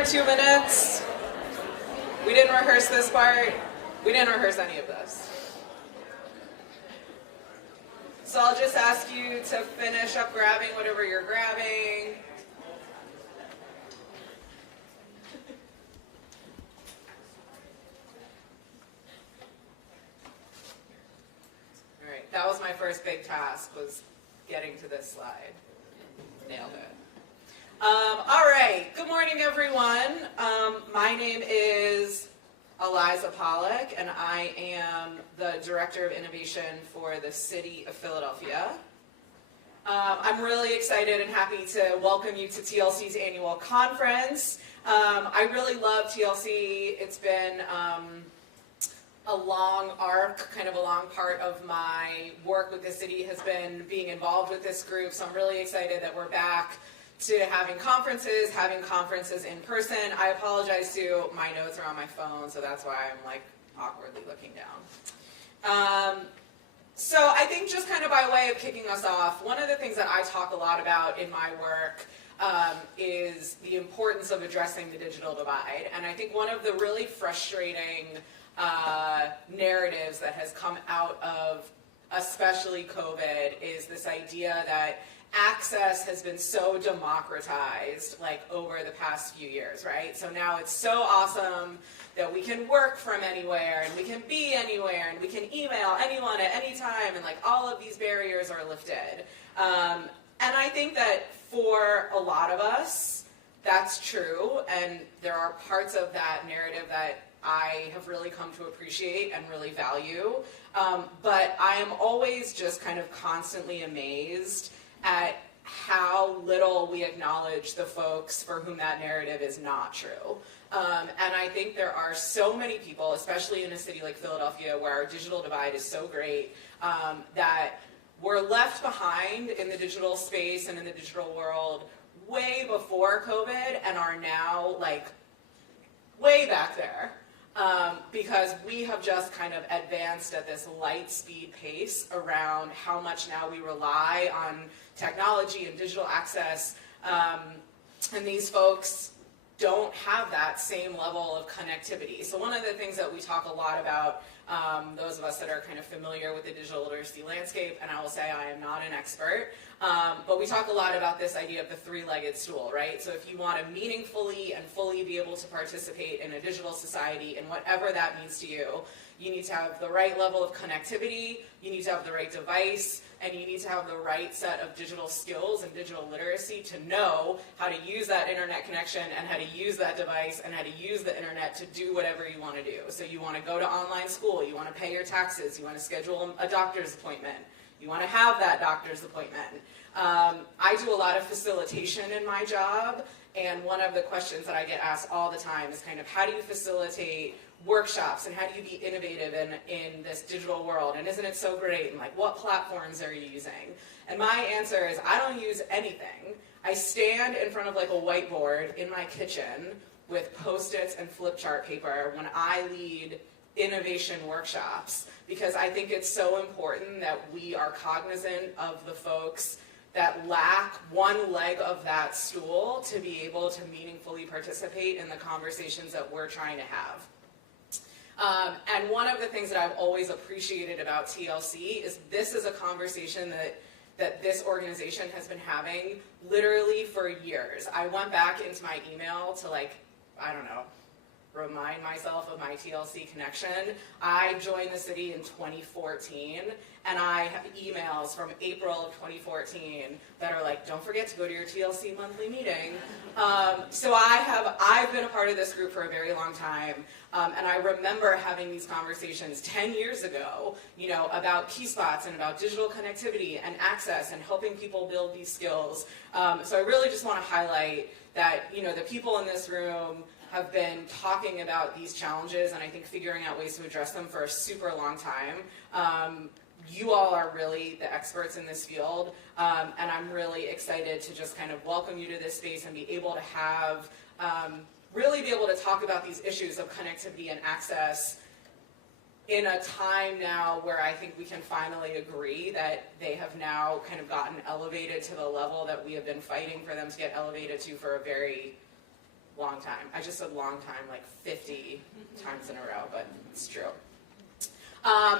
our 2 minutes. We didn't rehearse this part. We didn't rehearse any of this. So I'll just ask you to finish up grabbing whatever you're grabbing. All right, that was my first big task, was getting to this slide. Nailed it. All right, good morning, everyone. My name is Eliza Pollack, and I am the Director of Innovation for the City of Philadelphia. I'm really excited and happy to welcome you to TLC's annual conference. I really love TLC. It's been a long arc, kind of a long part of my work with the city has been being involved with this group, so I'm really excited that we're back to having conferences in person. I apologize too, my notes are on my phone, so that's why I'm like awkwardly looking down. So I think just kind of by way of kicking us off, one of the things that I talk a lot about in my work is the importance of addressing the digital divide. And I think one of the really frustrating narratives that has come out of especially COVID is this idea that access has been so democratized like over the past few years, right? So now it's so awesome that we can work from anywhere and we can be anywhere and we can email anyone at any time, and like all of these barriers are lifted. And I think that for a lot of us, that's true, and there are parts of that narrative that I have really come to appreciate and really value. But I am always just kind of constantly amazed at how little we acknowledge the folks for whom that narrative is not true. And I think there are so many people, especially in a city like Philadelphia, where our digital divide is so great, that were left behind in the digital space and in the digital world way before COVID and are now like way back there. Because we have just kind of advanced at this light speed pace around how much now we rely on technology and digital access, and these folks don't have that same level of connectivity. So one of the things that we talk a lot about, those of us that are kind of familiar with the digital literacy landscape, and I will say I am not an expert, but we talk a lot about this idea of the three-legged stool, right? So if you want to meaningfully and fully be able to participate in a digital society and whatever that means to you, you need to have the right level of connectivity, you need to have the right device, and you need to have the right set of digital skills and digital literacy to know how to use that internet connection and how to use that device and how to use the internet to do whatever you want to do. So you want to go to online school, you want to pay your taxes, you want to schedule a doctor's appointment, you want to have that doctor's appointment. I do a lot of facilitation in my job, and one of the questions that I get asked all the time is kind of how do you facilitate workshops and how do you be innovative in this digital world, and isn't it so great, and like what platforms are you using? And my answer is I don't use anything. I stand in front of like a whiteboard in my kitchen with Post-its and flip chart paper when I lead innovation workshops, because I think it's so important that we are cognizant of the folks that lack one leg of that stool to be able to meaningfully participate in the conversations that we're trying to have. And one of the things that I've always appreciated about TLC is this is a conversation that this organization has been having literally for years. I went back into my email to remind myself of my TLC connection. I joined the city in 2014, and I have emails from April of 2014 that are like, don't forget to go to your TLC monthly meeting. So I've been a part of this group for a very long time, and I remember having these conversations 10 years ago, about key spots and about digital connectivity and access and helping people build these skills. So I really just want to highlight that, the people in this room have been talking about these challenges and I think figuring out ways to address them for a super long time. You all are really the experts in this field, and I'm really excited to just kind of welcome you to this space and be able to have, really be able to talk about these issues of connectivity and access in a time now where I think we can finally agree that they have now kind of gotten elevated to the level that we have been fighting for them to get elevated to for a very long time. I just said long time like 50 times in a row, but it's true.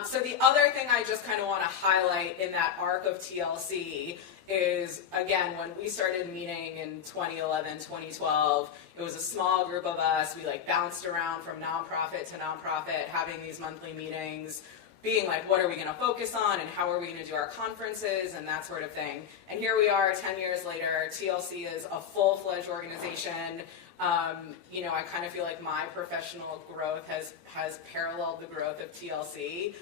So the other thing I just kind of want to highlight in that arc of TLC is, again, when we started meeting in 2011, 2012, it was a small group of us. We like bounced around from nonprofit to nonprofit, having these monthly meetings, being like, what are we going to focus on and how are we going to do our conferences and that sort of thing. And here we are 10 years later. TLC is a full-fledged organization. You know, I kind of feel like my professional growth has paralleled the growth of TLC.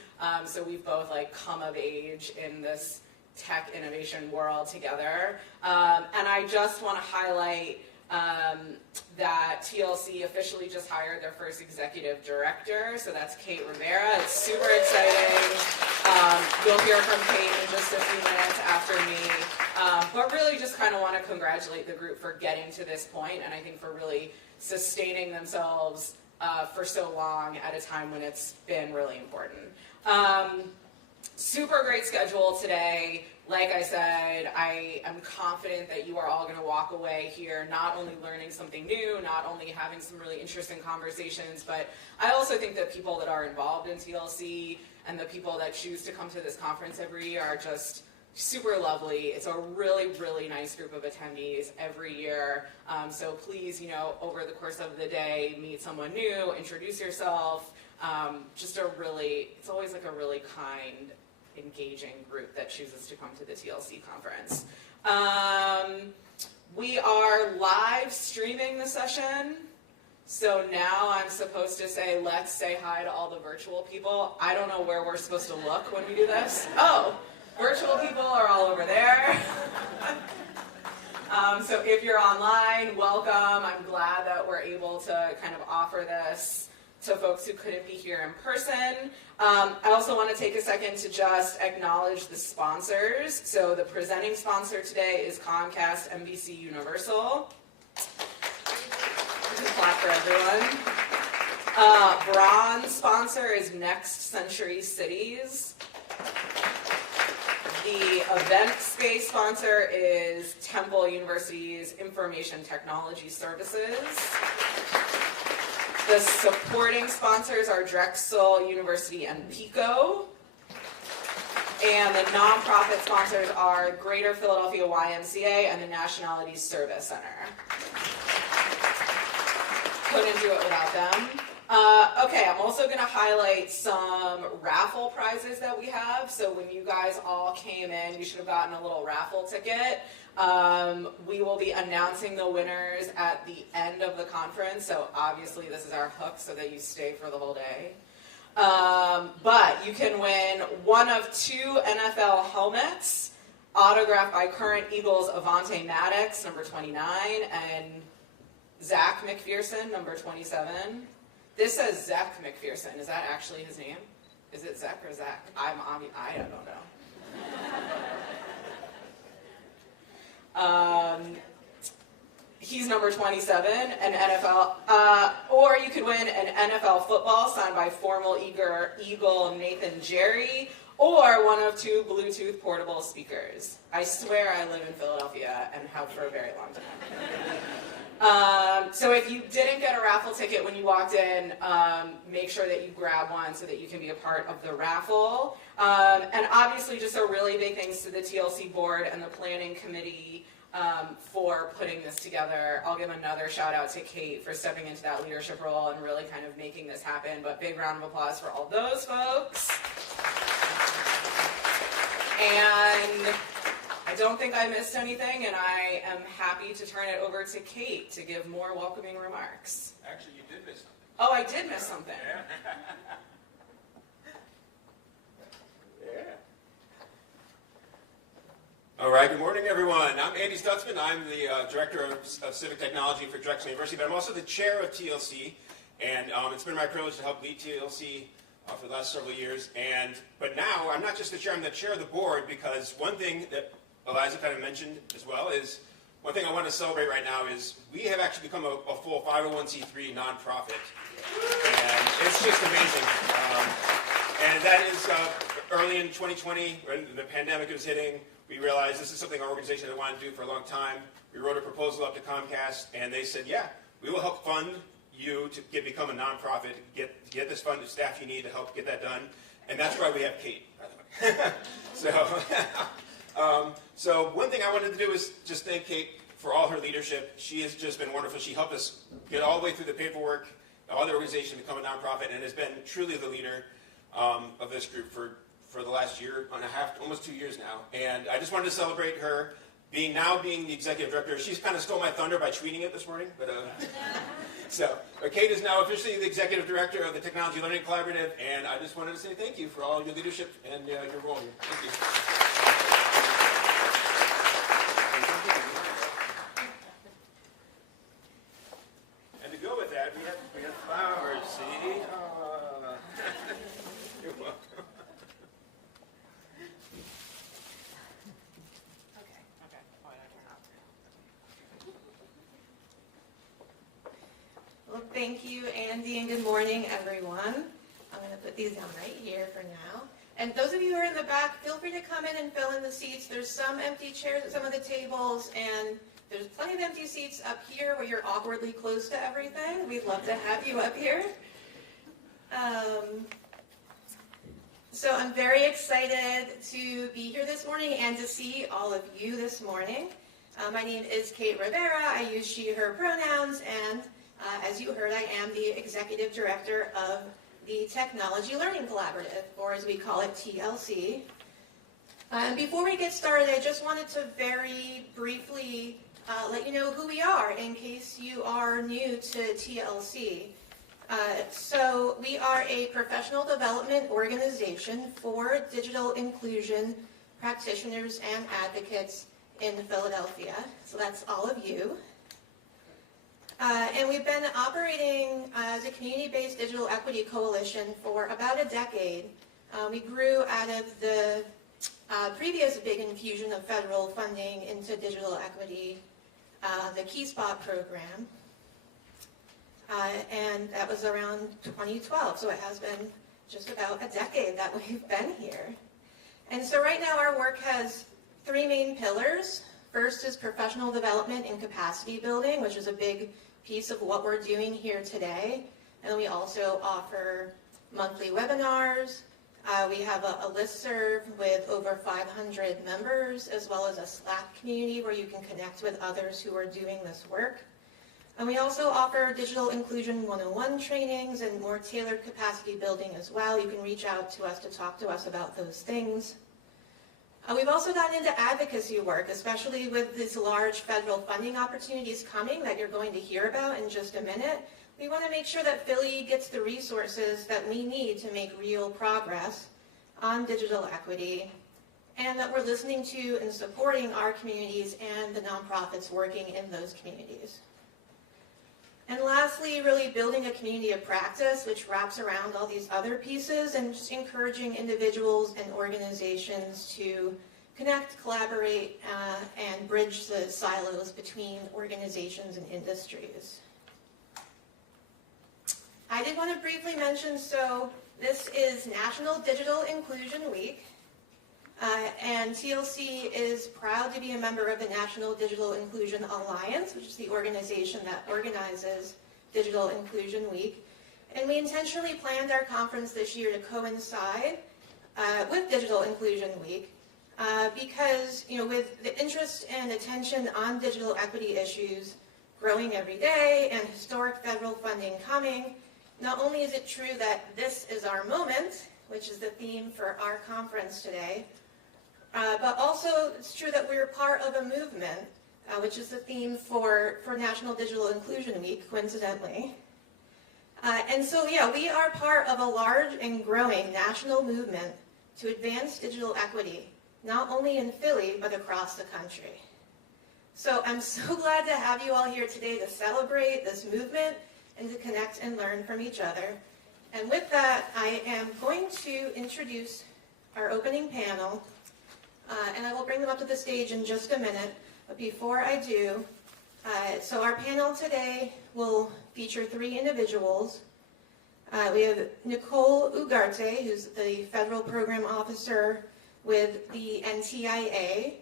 So we've both like come of age in this tech innovation world together. And I just want to highlight that TLC officially just hired their first executive director. So that's Kate Rivera. It's super exciting. You'll hear from Kate in just a few minutes after me. But really just kind of want to congratulate the group for getting to this point, and I think for really sustaining themselves for so long at a time when it's been really important. Super great schedule today. Like I said, I am confident that you are all going to walk away here not only learning something new, not only having some really interesting conversations, but I also think that people that are involved in TLC and the people that choose to come to this conference every year are just super lovely. It's a really, really nice group of attendees every year. So please, you know, over the course of the day, meet someone new, introduce yourself. It's always like a really kind, engaging group that chooses to come to the TLC conference. We are live streaming the session. So now I'm supposed to say, let's say hi to all the virtual people. I don't know where we're supposed to look when we do this. Oh, virtual people are all over there. So if you're online, welcome. I'm glad that we're able to kind of offer this to folks who couldn't be here in person. I also want to take a second to just acknowledge the sponsors. So the presenting sponsor today is Comcast, NBC Universal. Clap for everyone. Bronze sponsor is Next Century Cities. The event space sponsor is Temple University's Information Technology Services. The supporting sponsors are Drexel University and PICO. And the nonprofit sponsors are Greater Philadelphia YMCA and the Nationalities Service Center. Couldn't do it without them. Okay, I'm also going to highlight some raffle prizes that we have. So when you guys all came in, you should have gotten a little raffle ticket. We will be announcing the winners at the end of the conference. So obviously this is our hook so that you stay for the whole day. But you can win one of 2 NFL helmets autographed by current Eagles Avante Maddox, number 29, and Zach McPherson, number 27. This says Zach McPherson. Is that actually his name? Is it Zach or Zach? I don't know. He's number 27, an NFL. Or you could win an NFL football signed by former Eagle Nathan Jerry, or one of 2 Bluetooth portable speakers. I swear I live in Philadelphia and have for a very long time. So if you didn't get a raffle ticket when you walked in, make sure that you grab one so that you can be a part of the raffle. And obviously just a really big thanks to the TLC board and the planning committee for putting this together. I'll give another shout out to Kate for stepping into that leadership role and really kind of making this happen, but big round of applause for all those folks. And I don't think I missed anything, and I am happy to turn it over to Kate to give more welcoming remarks. Actually, you did miss something. Oh, I did miss something. Yeah. All right, good morning, everyone. I'm Andy Stutzman. I'm the Director of Civic Technology for Drexel University, but I'm also the Chair of TLC, and it's been my privilege to help lead TLC for the last several years. But now, I'm not just the Chair, I'm the Chair of the Board, because one thing that Eliza kind of mentioned as well is, one thing I want to celebrate right now is we have actually become a full 501c3 nonprofit, and it's just amazing. And that is early in 2020, when the pandemic was hitting, we realized this is something our organization had wanted to do for a long time. We wrote a proposal up to Comcast, and they said, yeah, We will help fund you to become a nonprofit, get this fund of staff you need to help get that done. And that's why we have Kate, by the way. So one thing I wanted to do is just thank Kate for all her leadership. She has just been wonderful. She helped us get all the way through the paperwork, all the organization to become a nonprofit, and has been truly the leader of this group for the last year and a half, almost 2 years now. And I just wanted to celebrate her being the executive director. She's kind of stole my thunder by tweeting it this morning. But Kate is now officially the executive director of the Technology Learning Collaborative, and I just wanted to say thank you for all your leadership and your role here. Thank you. And to go with that, we have flowers, see? You're welcome. Well, thank you, Andy, and good morning, everyone. I'm going to put these down right here for now. And those of you who are in the back, feel free to come in and fill in the seats. There's some empty chairs at some of the tables, and there's plenty of empty seats up here where you're awkwardly close to everything. We'd love to have you up here. So I'm very excited to be here this morning and to see all of you this morning. My name is Kate Rivera. I use she, her pronouns, and as you heard, I am the Executive Director of the Technology Learning Collaborative, or as we call it, TLC. And before we get started, I just wanted to very briefly let you know who we are in case you are new to TLC. So we are a professional development organization for digital inclusion practitioners and advocates in Philadelphia. So that's all of you. And we've been operating as a community-based digital equity coalition for about a decade. We grew out of the previous big infusion of federal funding into digital equity, the Key Spot program. And that was around 2012, so it has been just about a decade that we've been here. And so right now our work has three main pillars. First is professional development and capacity building, which is a big piece of what we're doing here today. And we also offer monthly webinars. We have a listserv with over 500 members, as well as a Slack community where you can connect with others who are doing this work. And we also offer digital inclusion 101 trainings and more tailored capacity building as well. You can reach out to us to talk to us about those things. We've also gotten into advocacy work, especially with these large federal funding opportunities coming that you're going to hear about in just a minute. We want to make sure that Philly gets the resources that we need to make real progress on digital equity, and that we're listening to and supporting our communities and the nonprofits working in those communities. And lastly, really building a community of practice which wraps around all these other pieces, and just encouraging individuals and organizations to connect, collaborate, and bridge the silos between organizations and industries. I did want to briefly mention, so this is National Digital Inclusion Week, and TLC is proud to be a member of the National Digital Inclusion Alliance, which is the organization that organizes Digital Inclusion Week. And we intentionally planned our conference this year to coincide with Digital Inclusion Week because, with the interest and attention on digital equity issues growing every day and historic federal funding coming, not only is it true that this is our moment, which is the theme for our conference today, but also it's true that we're part of a movement, which is the theme for National Digital Inclusion Week, coincidentally. And so, we are part of a large and growing national movement to advance digital equity, not only in Philly, but across the country. So I'm so glad to have you all here today to celebrate this movement and to connect and learn from each other. And with that, I am going to introduce our opening panel, and I will bring them up to the stage in just a minute. But before I do, so our panel today will feature three individuals. We have Nicole Ugarte, who's the Federal Program Officer with the NTIA,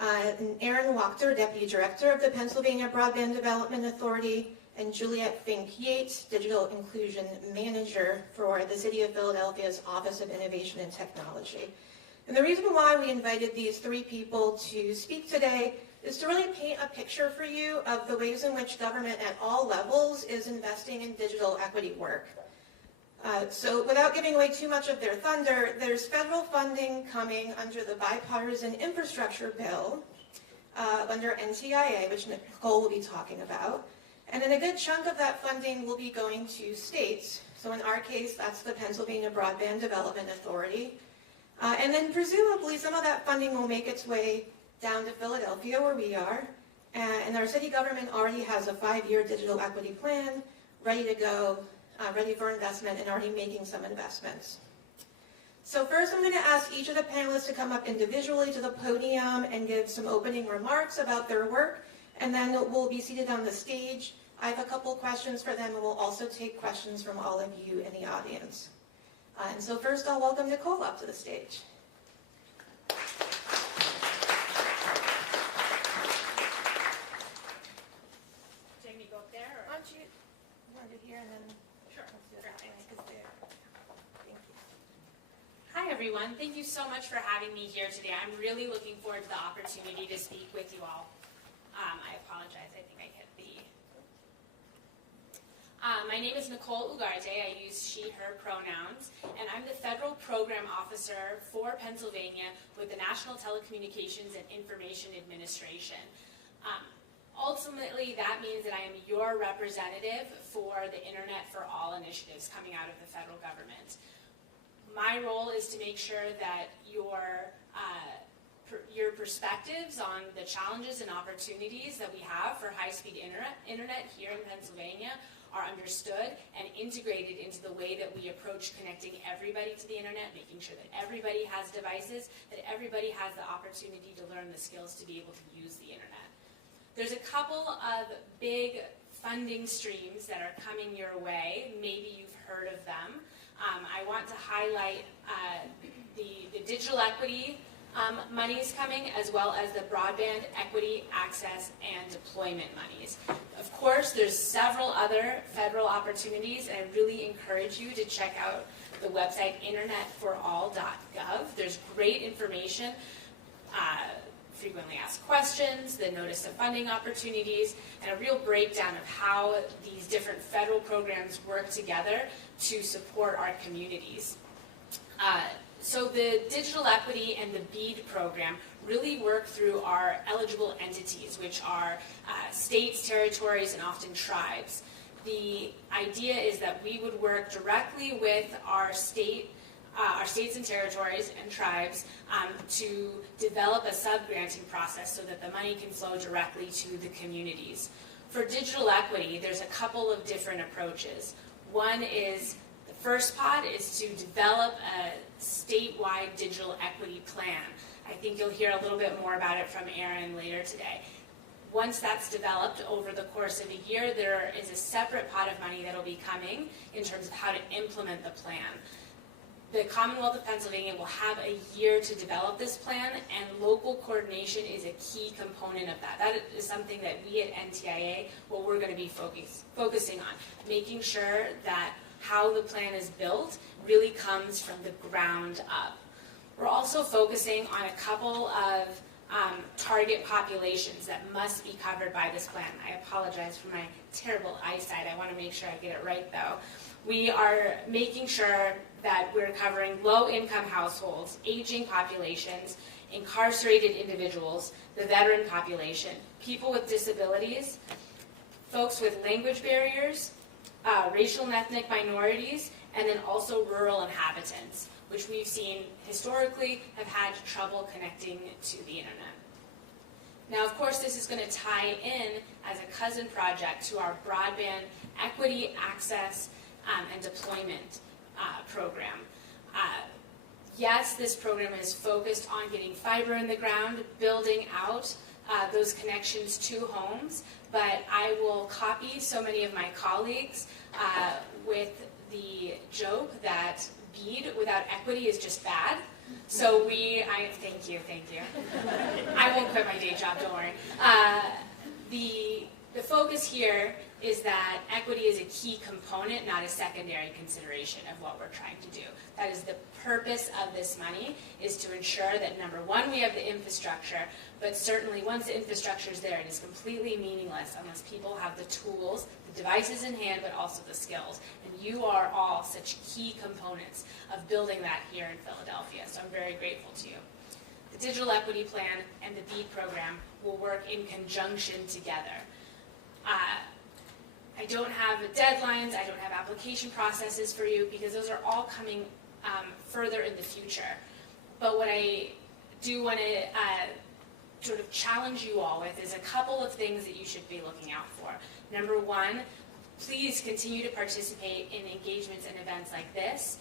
and Aaron Wachter, Deputy Director of the Pennsylvania Broadband Development Authority, and Juliet Fink-Yates, Digital Inclusion Manager for the City of Philadelphia's Office of Innovation and Technology. And the reason why we invited these three people to speak today is to really paint a picture for you of the ways in which government at all levels is investing in digital equity work. So without giving away too much of their thunder, there's federal funding coming under the bipartisan infrastructure bill under NTIA, which Nicole will be talking about. And then a good chunk of that funding will be going to states. So in our case, that's the Pennsylvania Broadband Development Authority. And then presumably some of that funding will make its way down to Philadelphia, where we are. And our city government already has a 5-year digital equity plan ready to go, ready for investment, and already making some investments. So first I'm going to ask each of the panelists to come up individually to the podium and give some opening remarks about their work, and then we'll be seated on the stage. I have a couple questions for them, and we'll also take questions from all of you in the audience. And so first I'll welcome Nicole up to the stage. Jamie, go up there? Or? Why don't you want it here and then... Sure. Let's do it that way, 'cause they're... Thank you. Hi, everyone. Thank you so much for having me here today. I'm really looking forward to the opportunity to speak with you all. I apologize. I think I hit the... my name is Nicole Ugarte. I use she, her pronouns, and I'm the Federal Program Officer for Pennsylvania with the National Telecommunications and Information Administration. Ultimately, that means that I am your representative for the Internet for All initiatives coming out of the federal government. My role is to make sure that your perspectives on the challenges and opportunities that we have for high-speed internet here in Pennsylvania are understood and integrated into the way that we approach connecting everybody to the internet, making sure that everybody has devices, that everybody has the opportunity to learn the skills to be able to use the internet. There's a couple of big funding streams that are coming your way. Maybe you've heard of them. I want to highlight the digital equity monies coming, as well as the broadband equity access and deployment monies. Of course, there's several other federal opportunities, and I really encourage you to check out the website internetforall.gov. There's great information, frequently asked questions, the notice of funding opportunities, and a real breakdown of how these different federal programs work together to support our communities. So the digital equity and the BEAD program really work through our eligible entities, which are states, territories, and often tribes. The idea is that we would work directly with our states and territories and tribes to develop a sub-granting process so that the money can flow directly to the communities. For digital equity, there's a couple of different approaches. One is, the first pod is to develop a statewide digital equity plan. I think you'll hear a little bit more about it from Aaron later today. Once that's developed over the course of a year, there is a separate pot of money that will be coming in terms of how to implement the plan. The Commonwealth of Pennsylvania will have a year to develop this plan, and local coordination is a key component of that. That is something that we at NTIA, what we're going to be focusing on, making sure that how the plan is built really comes from the ground up. We're also focusing on a couple of target populations that must be covered by this plan. I apologize for my terrible eyesight. I want to make sure I get it right, though. We are making sure that we're covering low-income households, aging populations, incarcerated individuals, the veteran population, people with disabilities, folks with language barriers, racial and ethnic minorities, and then also rural inhabitants, which we've seen historically have had trouble connecting to the internet. Now, of course, this is going to tie in as a cousin project to our broadband equity, access, and deployment program. Yes, this program is focused on getting fiber in the ground, building out those connections to homes, but I will copy so many of my colleagues with the joke that BEAD without equity is just bad. So thank you. I won't quit my day job, don't worry. The focus here is that equity is a key component, not a secondary consideration of what we're trying to do. That is the purpose of this money, is to ensure that, number one, we have the infrastructure, but certainly once the infrastructure is there, it is completely meaningless unless people have the tools, the devices in hand, but also the skills. And you are all such key components of building that here in Philadelphia, so I'm very grateful to you. The Digital Equity Plan and the BEAD program will work in conjunction together. I don't have deadlines, I don't have application processes for you, because those are all coming further in the future. But what I do want to sort of challenge you all with is a couple of things that you should be looking out for. Number one, please continue to participate in engagements and events like this.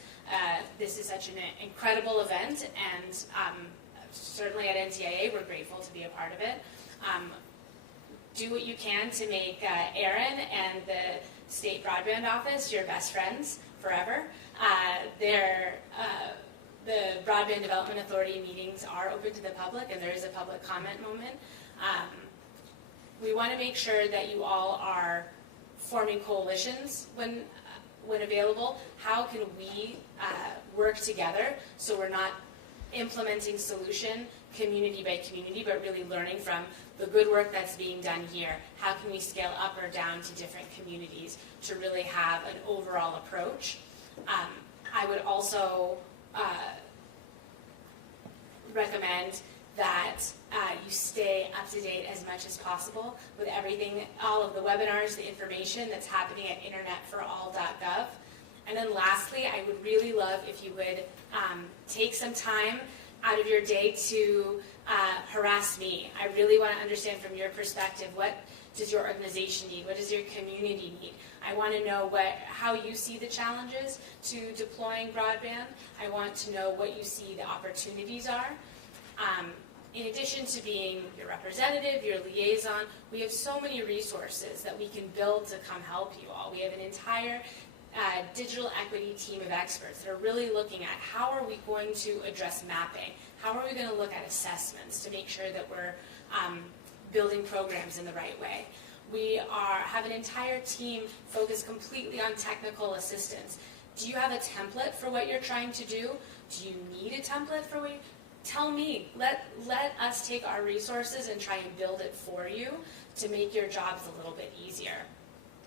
This is such an incredible event, and certainly at NTIA we're grateful to be a part of it. Do what you can to make Aaron and the State Broadband Office your best friends forever. The Broadband Development Authority meetings are open to the public, and there is a public comment moment. We want to make sure that you all are forming coalitions when available. How can we work together so we're not implementing solution community by community, but really learning from the good work that's being done here? How can we scale up or down to different communities to really have an overall approach? I would also recommend that you stay up to date as much as possible with everything, all of the webinars, the information that's happening at internetforall.gov. And then lastly, I would really love if you would take some time out of your day to harass me. I really want to understand from your perspective, what does your organization need? What does your community need? I want to know how you see the challenges to deploying broadband. I want to know what you see the opportunities are. In addition to being your representative, your liaison, we have so many resources that we can build to come help you all. We have an entire digital equity team of experts that are really looking at how are we going to address mapping? How are we going to look at assessments to make sure that we're building programs in the right way? We have an entire team focused completely on technical assistance. Do you have a template for what you're trying to do? Do you need a template for what you... Tell me. Let us take our resources and try and build it for you to make your jobs a little bit easier.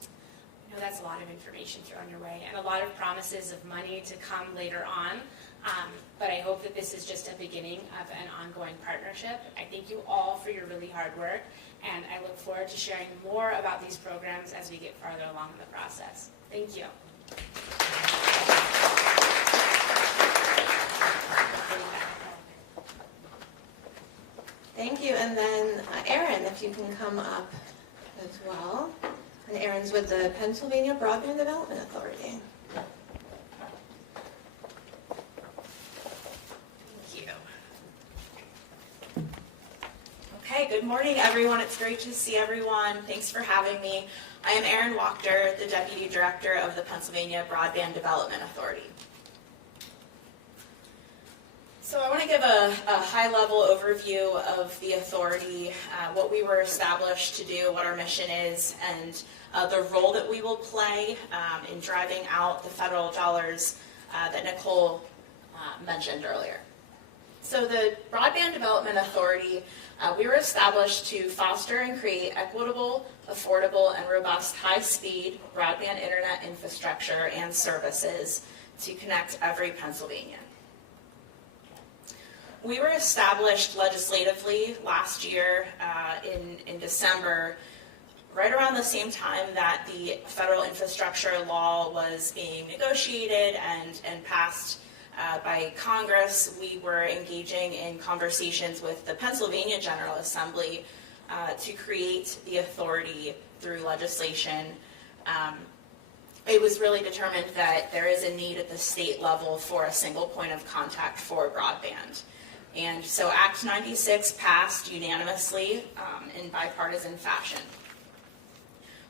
I know that's a lot of information thrown your way and a lot of promises of money to come later on, but I hope that this is just a beginning of an ongoing partnership. I thank you all for your really hard work, and I look forward to sharing more about these programs as we get farther along in the process. Thank you. Thank you. And then Aaron, if you can come up as well. And Aaron's with the Pennsylvania Broadband Development Authority. Thank you. Okay, good morning, everyone. It's great to see everyone. Thanks for having me. I am Erin Wachter, the Deputy Director of the Pennsylvania Broadband Development Authority. So I want to give a high-level overview of the authority, what we were established to do, what our mission is, and the role that we will play in driving out the federal dollars that Nicole mentioned earlier. So the Broadband Development Authority, we were established to foster and create equitable, affordable, and robust high-speed broadband internet infrastructure and services to connect every Pennsylvanian. We were established legislatively last year in December, right around the same time that the federal infrastructure law was being negotiated and passed by Congress. We were engaging in conversations with the Pennsylvania General Assembly to create the authority through legislation. It was really determined that there is a need at the state level for a single point of contact for broadband. And so Act 96 passed unanimously in bipartisan fashion.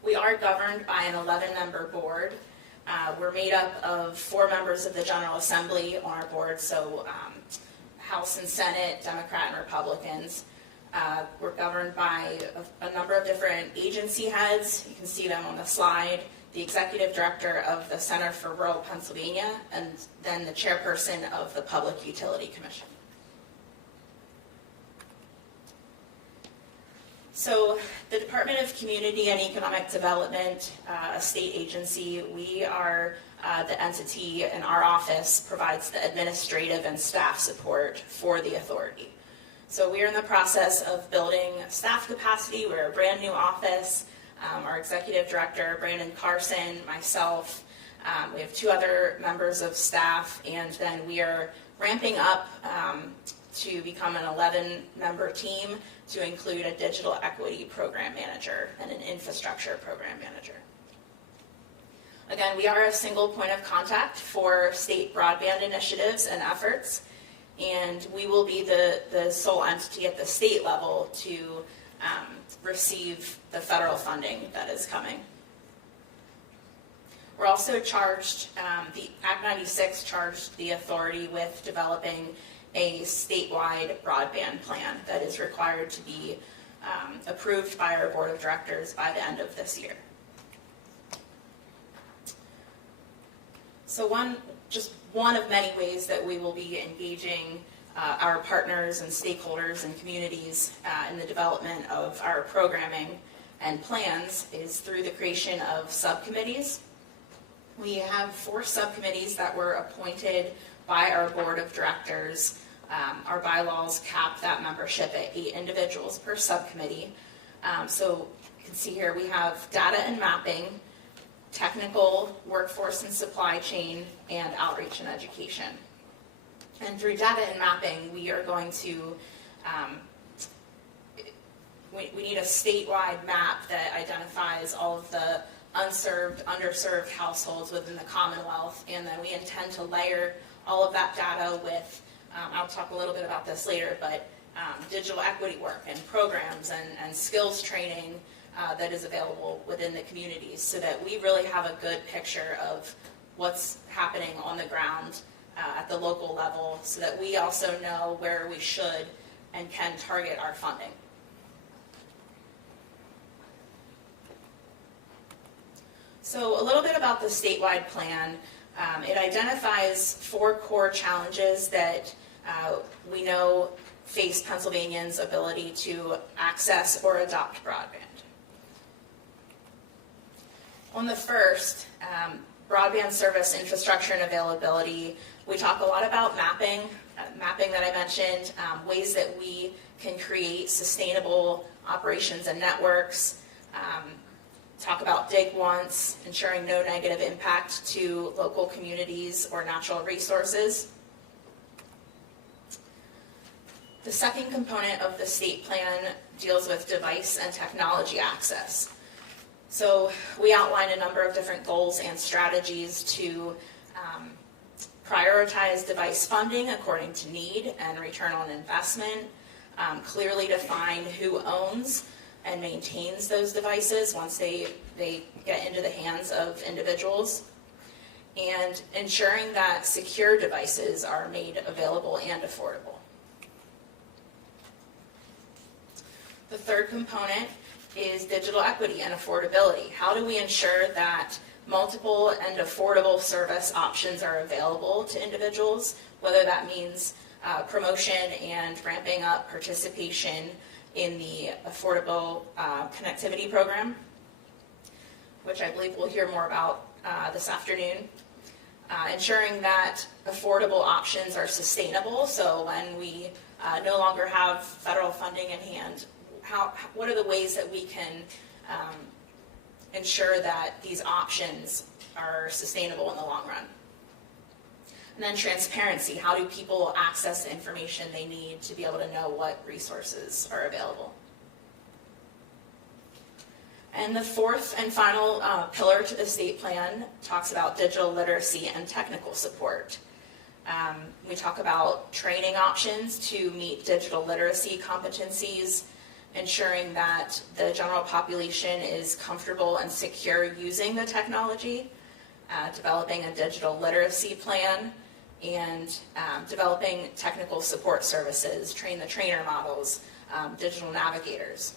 We are governed by an 11-member board. We're made up of 4 members of the General Assembly on our board, so House and Senate, Democrat and Republicans. We're governed by a number of different agency heads. You can see them on the slide. The executive director of the Center for Rural Pennsylvania, and then the chairperson of the Public Utility Commission. So the Department of Community and Economic Development, a state agency, we are the entity, and our office provides the administrative and staff support for the authority. So we are in the process of building staff capacity. We're a brand new office. Our executive director, Brandon Carson, myself, we have 2 other members of staff, and then we are ramping up to become an 11-member team to include a digital equity program manager and an infrastructure program manager. Again, we are a single point of contact for state broadband initiatives and efforts, and we will be the sole entity at the state level to receive the federal funding that is coming. We're also charged, the Act 96 charged the authority with developing a statewide broadband plan that is required to be approved by our board of directors by the end of this year. So just one of many ways that we will be engaging our partners and stakeholders and communities in the development of our programming and plans is through the creation of subcommittees. We have 4 subcommittees that were appointed by our board of directors. Our bylaws cap that membership at 8 individuals per subcommittee. So you can see here we have data and mapping, technical, workforce and supply chain, and outreach and education. And through data and mapping, we are going to, we need a statewide map that identifies all of the unserved, underserved households within the Commonwealth, and then we intend to layer all of that data with, I'll talk a little bit about this later, but digital equity work and programs and skills training that is available within the communities, so that we really have a good picture of what's happening on the ground at the local level, so that we also know where we should and can target our funding. So a little bit about the statewide plan. It identifies 4 core challenges that we know face Pennsylvanians' ability to access or adopt broadband. On the first, broadband service infrastructure and availability, we talk a lot about mapping that I mentioned, ways that we can create sustainable operations and networks, talk about dig once, ensuring no negative impact to local communities or natural resources. The second component of the state plan deals with device and technology access. So we outline a number of different goals and strategies to prioritize device funding according to need and return on investment, clearly define who owns and maintains those devices once they get into the hands of individuals, and ensuring that secure devices are made available and affordable. The third component is digital equity and affordability. How do we ensure that multiple and affordable service options are available to individuals, whether that means promotion and ramping up participation in the Affordable Connectivity Program, which I believe we'll hear more about this afternoon. Ensuring that affordable options are sustainable, so when we no longer have federal funding in hand, what are the ways that we can ensure that these options are sustainable in the long run? And then transparency, how do people access the information they need to be able to know what resources are available? And the fourth and final pillar to the state plan talks about digital literacy and technical support. We talk about training options to meet digital literacy competencies, ensuring that the general population is comfortable and secure using the technology, developing a digital literacy plan, and developing technical support services, train-the-trainer models, digital navigators.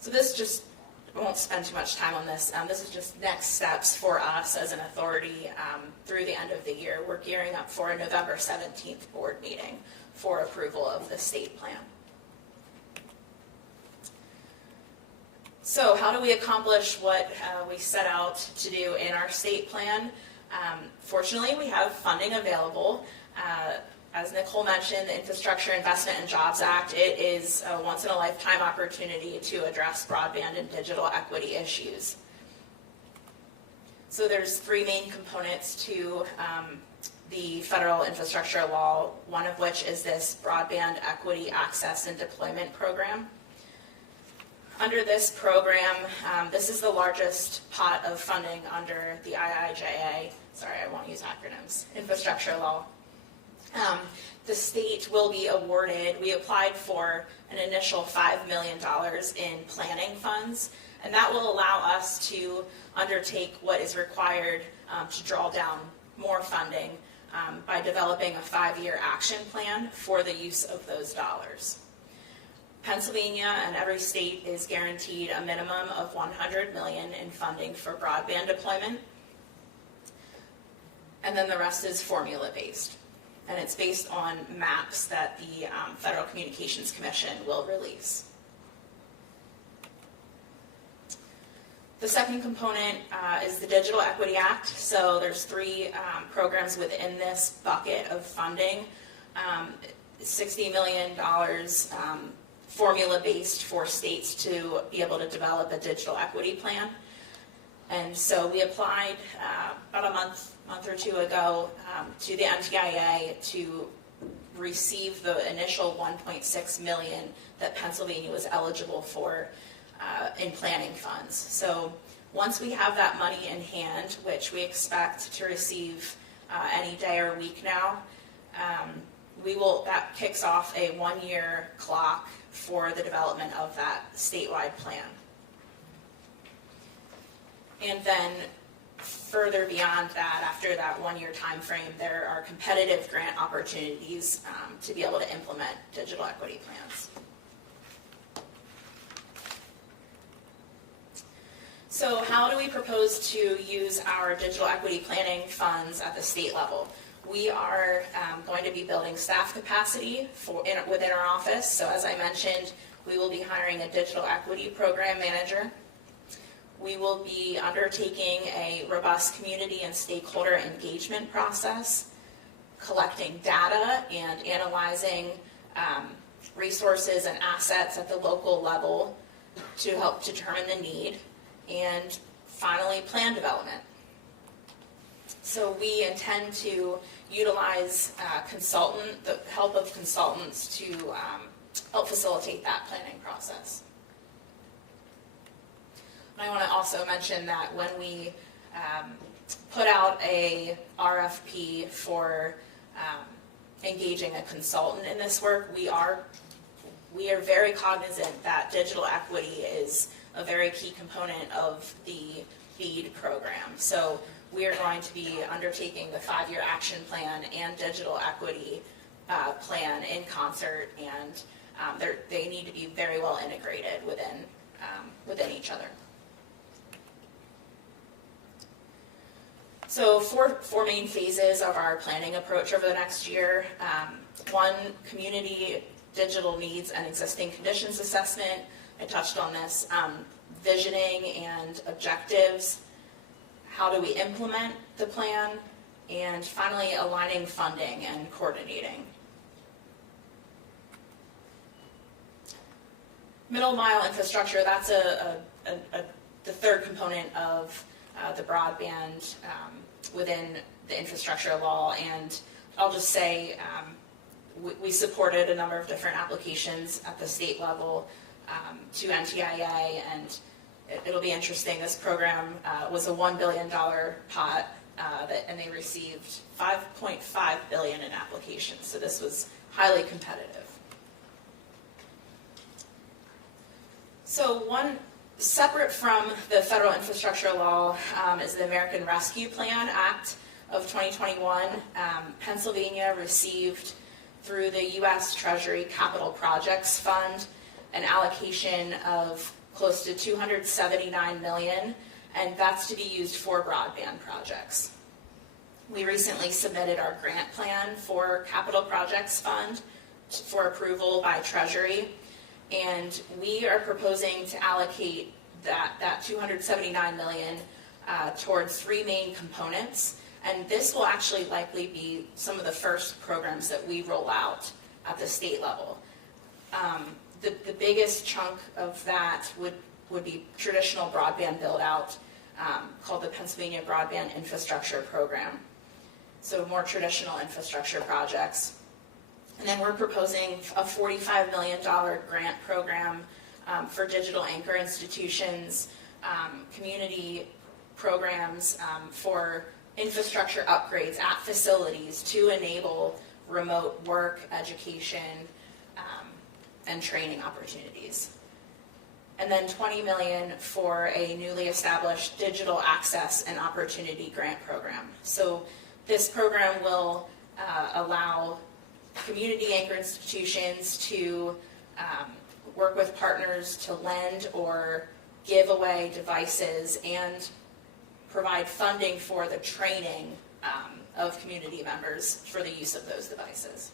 So this just, I won't spend too much time on this. This is just next steps for us as an authority through the end of the year. We're gearing up for a November 17th board meeting for approval of the state plan. So how do we accomplish what we set out to do in our state plan? Fortunately, we have funding available. As Nicole mentioned, the Infrastructure Investment and Jobs Act, it is a once-in-a-lifetime opportunity to address broadband and digital equity issues. So there's three main components to the federal infrastructure law, one of which is this Broadband Equity Access and Deployment Program. Under this program, this is the largest pot of funding under the IIJA, sorry, I won't use acronyms, infrastructure law. The state will be awarded, we applied for an initial $5 million in planning funds, and that will allow us to undertake what is required to draw down more funding by developing a 5-year action plan for the use of those dollars. Pennsylvania and every state is guaranteed a minimum of $100 million in funding for broadband deployment, and then the rest is formula-based. And it's based on maps that the Federal Communications Commission will release. The second component is the Digital Equity Act. So there's three programs within this bucket of funding. $60 million formula-based for states to be able to develop a digital equity plan. And so we applied about a month or two ago to the NTIA to receive the initial $1.6 million that Pennsylvania was eligible for in planning funds. So once we have that money in hand, which we expect to receive any day or week now, that kicks off a 1-year clock for the development of that statewide plan. And then further beyond that, after that 1-year time frame, there are competitive grant opportunities to be able to implement digital equity plans. So how do we propose to use our digital equity planning funds at the state level? We are going to be building staff capacity within our office. So as I mentioned, we will be hiring a digital equity program manager. We will be undertaking a robust community and stakeholder engagement process, collecting data and analyzing resources and assets at the local level to help determine the need, and finally, plan development. So we intend to utilize the help of consultants to help facilitate that planning process. I want to also mention that when we put out a RFP for engaging a consultant in this work, we are very cognizant that digital equity is a very key component of the BEAD program. So we are going to be undertaking the 5-year action plan and digital equity plan in concert, and they need to be very well integrated within each other. So four main phases of our planning approach over the next year. One, community digital needs and existing conditions assessment. I touched on this. Visioning and objectives. How do we implement the plan? And finally, aligning funding and coordinating. Middle mile infrastructure, that's the third component of the broadband within the infrastructure law, and I'll just say we supported a number of different applications at the state level to NTIA, and it'll be interesting. This program was a $1 billion pot, and they received $5.5 billion in applications, so this was highly competitive. So one separate from the federal infrastructure law is the American Rescue Plan Act of 2021. Pennsylvania received through the U.S. Treasury Capital Projects Fund an allocation of close to $279 million, and that's to be used for broadband projects. We recently submitted our grant plan for Capital Projects Fund for approval by Treasury, and we are proposing to allocate that $279 million towards three main components, and this will actually likely be some of the first programs that we roll out at the state level. The biggest chunk of that would be traditional broadband build-out called the Pennsylvania Broadband Infrastructure Program. So more traditional infrastructure projects. And then we're proposing a $45 million grant program for digital anchor institutions, community programs for infrastructure upgrades at facilities to enable remote work, education, and training opportunities. And then $20 million for a newly established digital access and opportunity grant program. So this program will allow community anchor institutions to work with partners to lend or give away devices and provide funding for the training of community members for the use of those devices.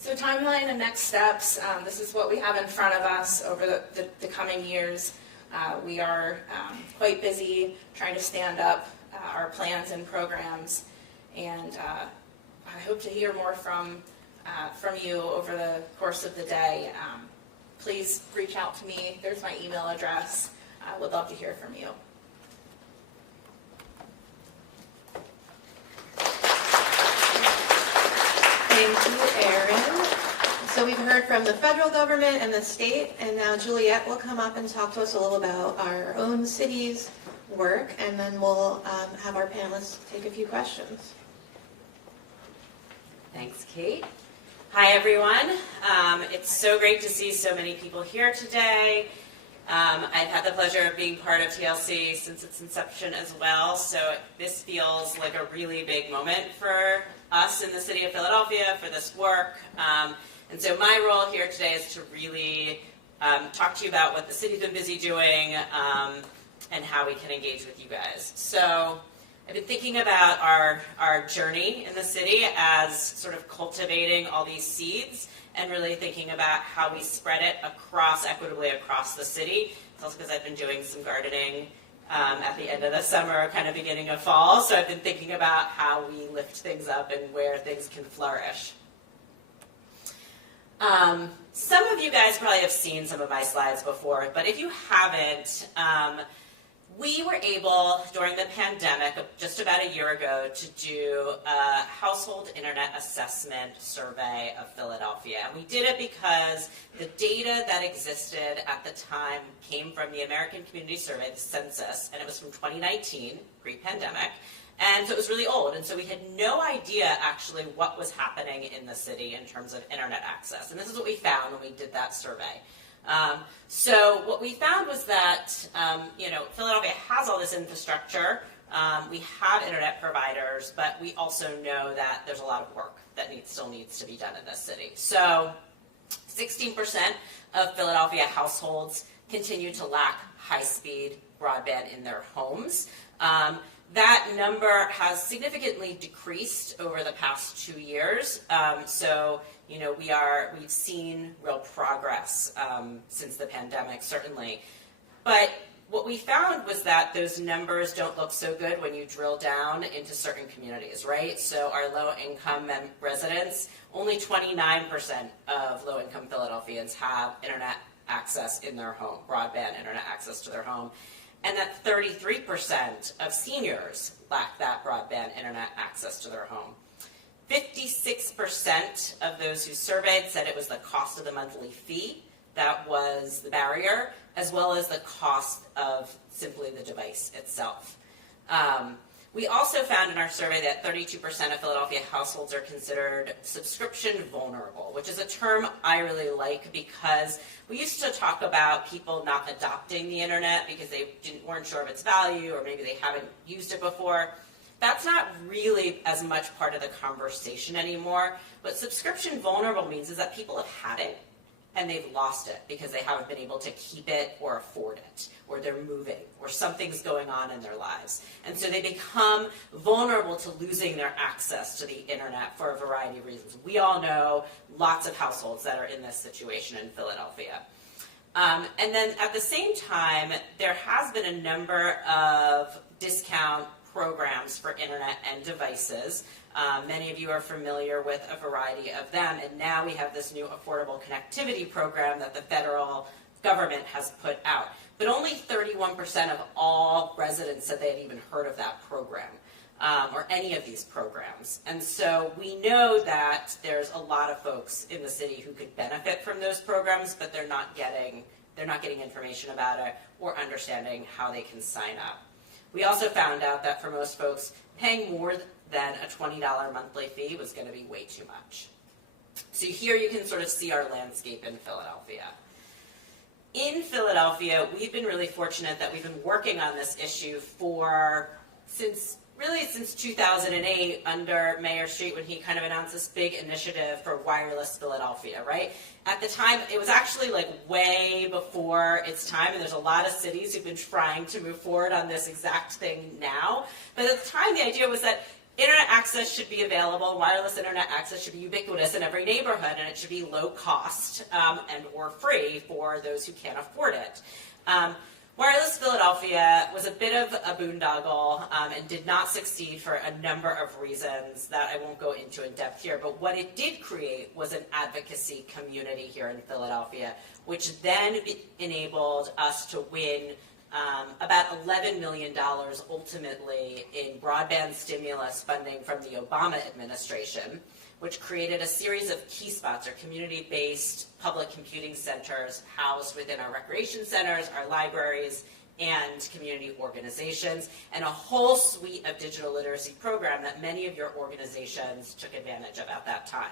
So timeline and next steps, this is what we have in front of us over the coming years. We are quite busy trying to stand up our plans and programs, and I hope to hear more from you over the course of the day. Please reach out to me. There's my email address. I would love to hear from you. Thank you, Erin. So we've heard from the federal government and the state, and now Juliet will come up and talk to us a little about our own city's work, and then we'll have our panelists take a few questions. Thanks, Kate. Hi, everyone. It's so great to see so many people here today. I've had the pleasure of being part of TLC since its inception as well, so this feels like a really big moment for us in the city of Philadelphia for this work. And so my role here today is to really talk to you about what the city's been busy doing and how we can engage with you guys. So I've been thinking about our journey in the city as sort of cultivating all these seeds and really thinking about how we spread it equitably across the city. It's also because I've been doing some gardening at the end of the summer, kind of beginning of fall. So I've been thinking about how we lift things up and where things can flourish. Some of you guys probably have seen some of my slides before, but if you haven't, we were able, during the pandemic, just about a year ago, to do a household internet assessment survey of Philadelphia. And we did it because the data that existed at the time came from the American Community Survey, the census, and it was from 2019, pre-pandemic. And so it was really old, and so we had no idea actually what was happening in the city in terms of internet access. And this is what we found when we did that survey. So what we found was that, Philadelphia has all this infrastructure. We have internet providers, but we also know that there's a lot of work that still needs to be done in this city. So 16% of Philadelphia households continue to lack high-speed broadband in their homes. That number has significantly decreased over the past 2 years. We've seen real progress since the pandemic, certainly. But what we found was that those numbers don't look so good when you drill down into certain communities, right? So our low-income residents, only 29% of low-income Philadelphians have internet access in their home, broadband internet access to their home. And that 33% of seniors lack that broadband internet access to their home. 56% of those who surveyed said it was the cost of the monthly fee that was the barrier, as well as the cost of simply the device itself. We also found in our survey that 32% of Philadelphia households are considered subscription vulnerable, which is a term I really like because we used to talk about people not adopting the internet because they weren't sure of its value or maybe they haven't used it before. that's not really as much part of the conversation anymore. What subscription vulnerable means is that people have had it and they've lost it because they haven't been able to keep it or afford it, or they're moving, or something's going on in their lives. And so they become vulnerable to losing their access to the internet for a variety of reasons. We all know lots of households that are in this situation in Philadelphia. And then at the same time, there has been a number of discount programs for internet and devices. Many of you are familiar with a variety of them, and now we have this new affordable connectivity program that the federal government has put out. But only 31% of all residents said they had even heard of that program, or any of these programs. And so we know that there's a lot of folks in the city who could benefit from those programs, but they're not getting information about it or understanding how they can sign up. We also found out that for most folks, paying more than a $20 monthly fee was going to be way too much. So here you can sort of see our landscape in Philadelphia. In Philadelphia, we've been really fortunate that we've been working on this issue since 2008 under Mayor Street, when he kind of announced this big initiative for wireless Philadelphia, right? At the time, it was actually like way before its time, and there's a lot of cities who've been trying to move forward on this exact thing now. But at the time, the idea was that internet access should be available, wireless internet access should be ubiquitous in every neighborhood, and it should be low cost and or free for those who can't afford it. Wireless Philadelphia was a bit of a boondoggle and did not succeed for a number of reasons that I won't go into in depth here, but what it did create was an advocacy community here in Philadelphia, which then enabled us to win about $11 million ultimately in broadband stimulus funding from the Obama administration, which created a series of key spots, or community-based public computing centers housed within our recreation centers, our libraries, and community organizations, and a whole suite of digital literacy program that many of your organizations took advantage of at that time.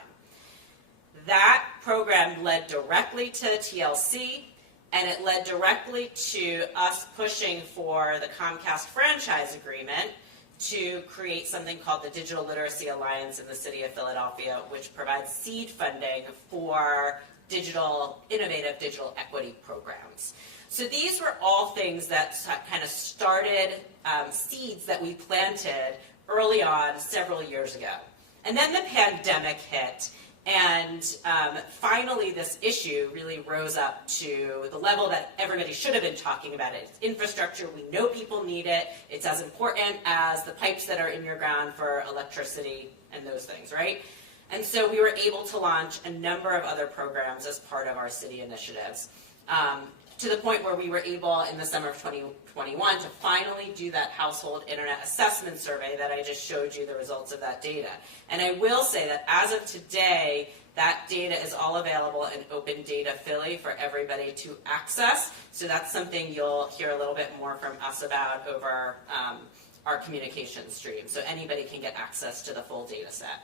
That program led directly to TLC, and it led directly to us pushing for the Comcast franchise agreement to create something called the Digital Literacy Alliance in the city of Philadelphia, which provides seed funding for innovative digital equity programs. So these were all things that kind of started seeds that we planted early on several years ago. And then the pandemic hit, and finally this issue really rose up to the level that everybody should have been talking about it. It's infrastructure, we know people need it, it's as important as the pipes that are in your ground for electricity and those things, right? And so we were able to launch a number of other programs as part of our city initiatives, to the point where we were able in the summer of 2021 to finally do that household internet assessment survey that I just showed you the results of that data. And I will say that as of today, that data is all available in Open Data Philly for everybody to access. So that's something you'll hear a little bit more from us about over our communication stream. So anybody can get access to the full data set.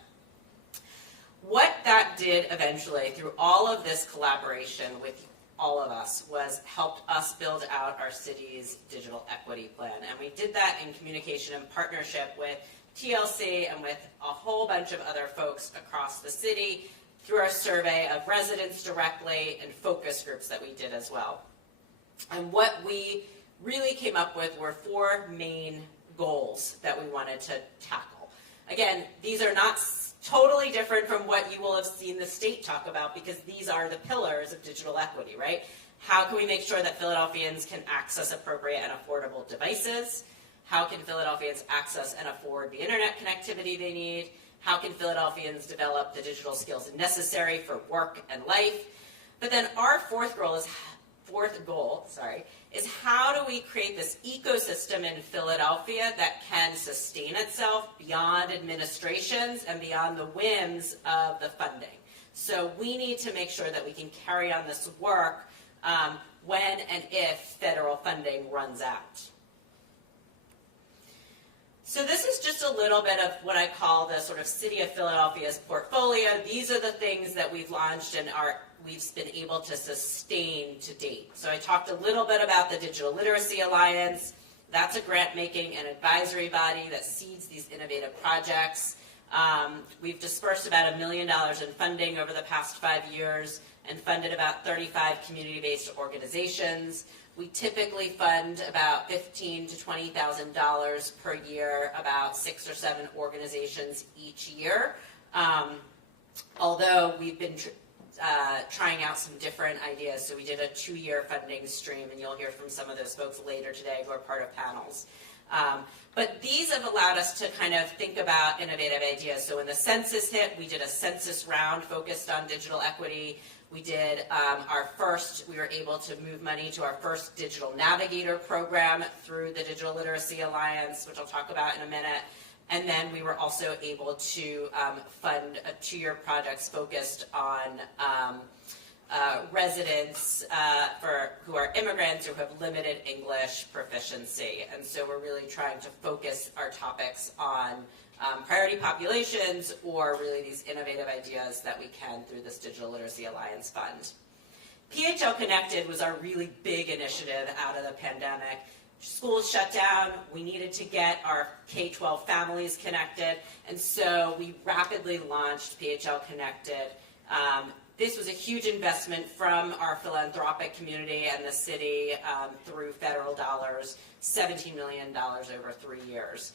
What that did eventually, through all of this collaboration with all of us, was helped us build out our city's digital equity plan. And we did that in communication and partnership with TLC and with a whole bunch of other folks across the city through our survey of residents directly and focus groups that we did as well. And what we really came up with were 4 main goals that we wanted to tackle. Again, these are not totally different from what you will have seen the state talk about, because these are the pillars of digital equity, right? How can we make sure that Philadelphians can access appropriate and affordable devices? How can Philadelphians access and afford the internet connectivity they need? How can Philadelphians develop the digital skills necessary for work and life? But then our fourth goal is how do we create this ecosystem in Philadelphia that can sustain itself beyond administrations and beyond the whims of the funding. So we need to make sure that we can carry on this work when and if federal funding runs out. So this is just a little bit of what I call the sort of City of Philadelphia's portfolio. These are the things that we've launched and we've been able to sustain to date. So I talked a little bit about the Digital Literacy Alliance. That's a grant-making and advisory body that seeds these innovative projects. We've dispersed about $1 million in funding over the past 5 years and funded about 35 community-based organizations. We typically fund about $15,000 to $20,000 per year, about 6 or 7 organizations each year. Although we've been trying out some different ideas. So we did a 2-year funding stream, and you'll hear from some of those folks later today who are part of panels. But these have allowed us to kind of think about innovative ideas. So when the census hit, we did a census round focused on digital equity. We did we were able to move money to our first digital navigator program through the Digital Literacy Alliance, which I'll talk about in a minute. And then we were also able to fund a 2-year projects focused on residents who are immigrants or who have limited English proficiency. And so we're really trying to focus our topics on priority populations or really these innovative ideas that we can through this Digital Literacy Alliance Fund. PHL Connected was our really big initiative out of the pandemic. Schools shut down, we needed to get our K-12 families connected, and so we rapidly launched PHL Connected. This was a huge investment from our philanthropic community and the city through federal dollars, $17 million over 3 years.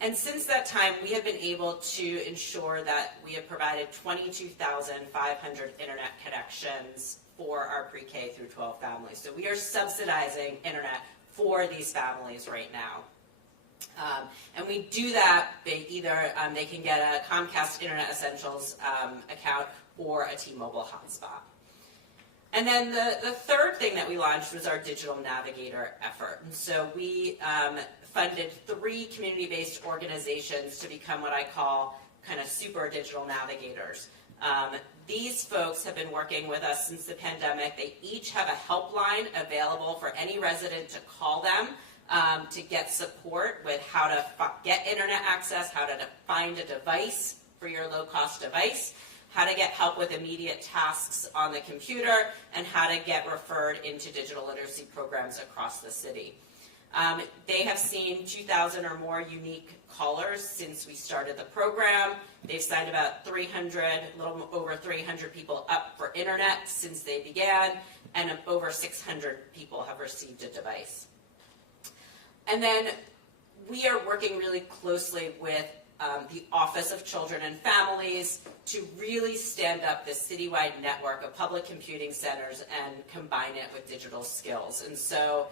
And since that time, we have been able to ensure that we have provided 22,500 internet connections for our pre-K through 12 families. So we are subsidizing internet for these families right now. And we do that, they can get a Comcast Internet Essentials account or a T-Mobile hotspot. And then the third thing that we launched was our Digital Navigator effort. And so we funded 3 community-based organizations to become what I call kind of super digital navigators. These folks have been working with us since the pandemic. They each have a helpline available for any resident to call them to get support with how to get internet access, how to find a device for your low-cost device, how to get help with immediate tasks on the computer, and how to get referred into digital literacy programs across the city. They have seen 2,000 or more unique callers since we started the program. They've signed about 300, a little over 300 people up for internet since they began, and over 600 people have received a device. And then we are working really closely with the Office of Children and Families to really stand up this citywide network of public computing centers and combine it with digital skills. And so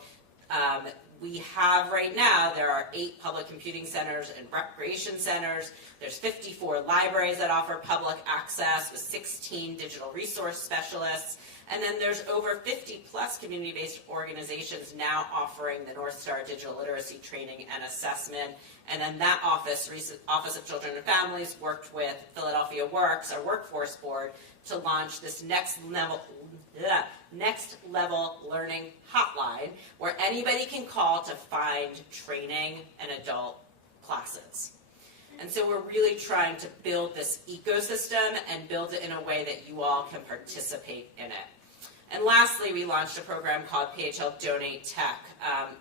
we have right now, there are 8 public computing centers and recreation centers. There's 54 libraries that offer public access with 16 digital resource specialists. And then there's over 50 plus community-based organizations now offering the North Star Digital Literacy Training and Assessment. And then that Office of Children and Families, worked with Philadelphia Works, our workforce board, to launch this next level learning hotline where anybody can call to find training and adult classes. And so we're really trying to build this ecosystem and build it in a way that you all can participate in it. And lastly, we launched a program called PHL Donate Tech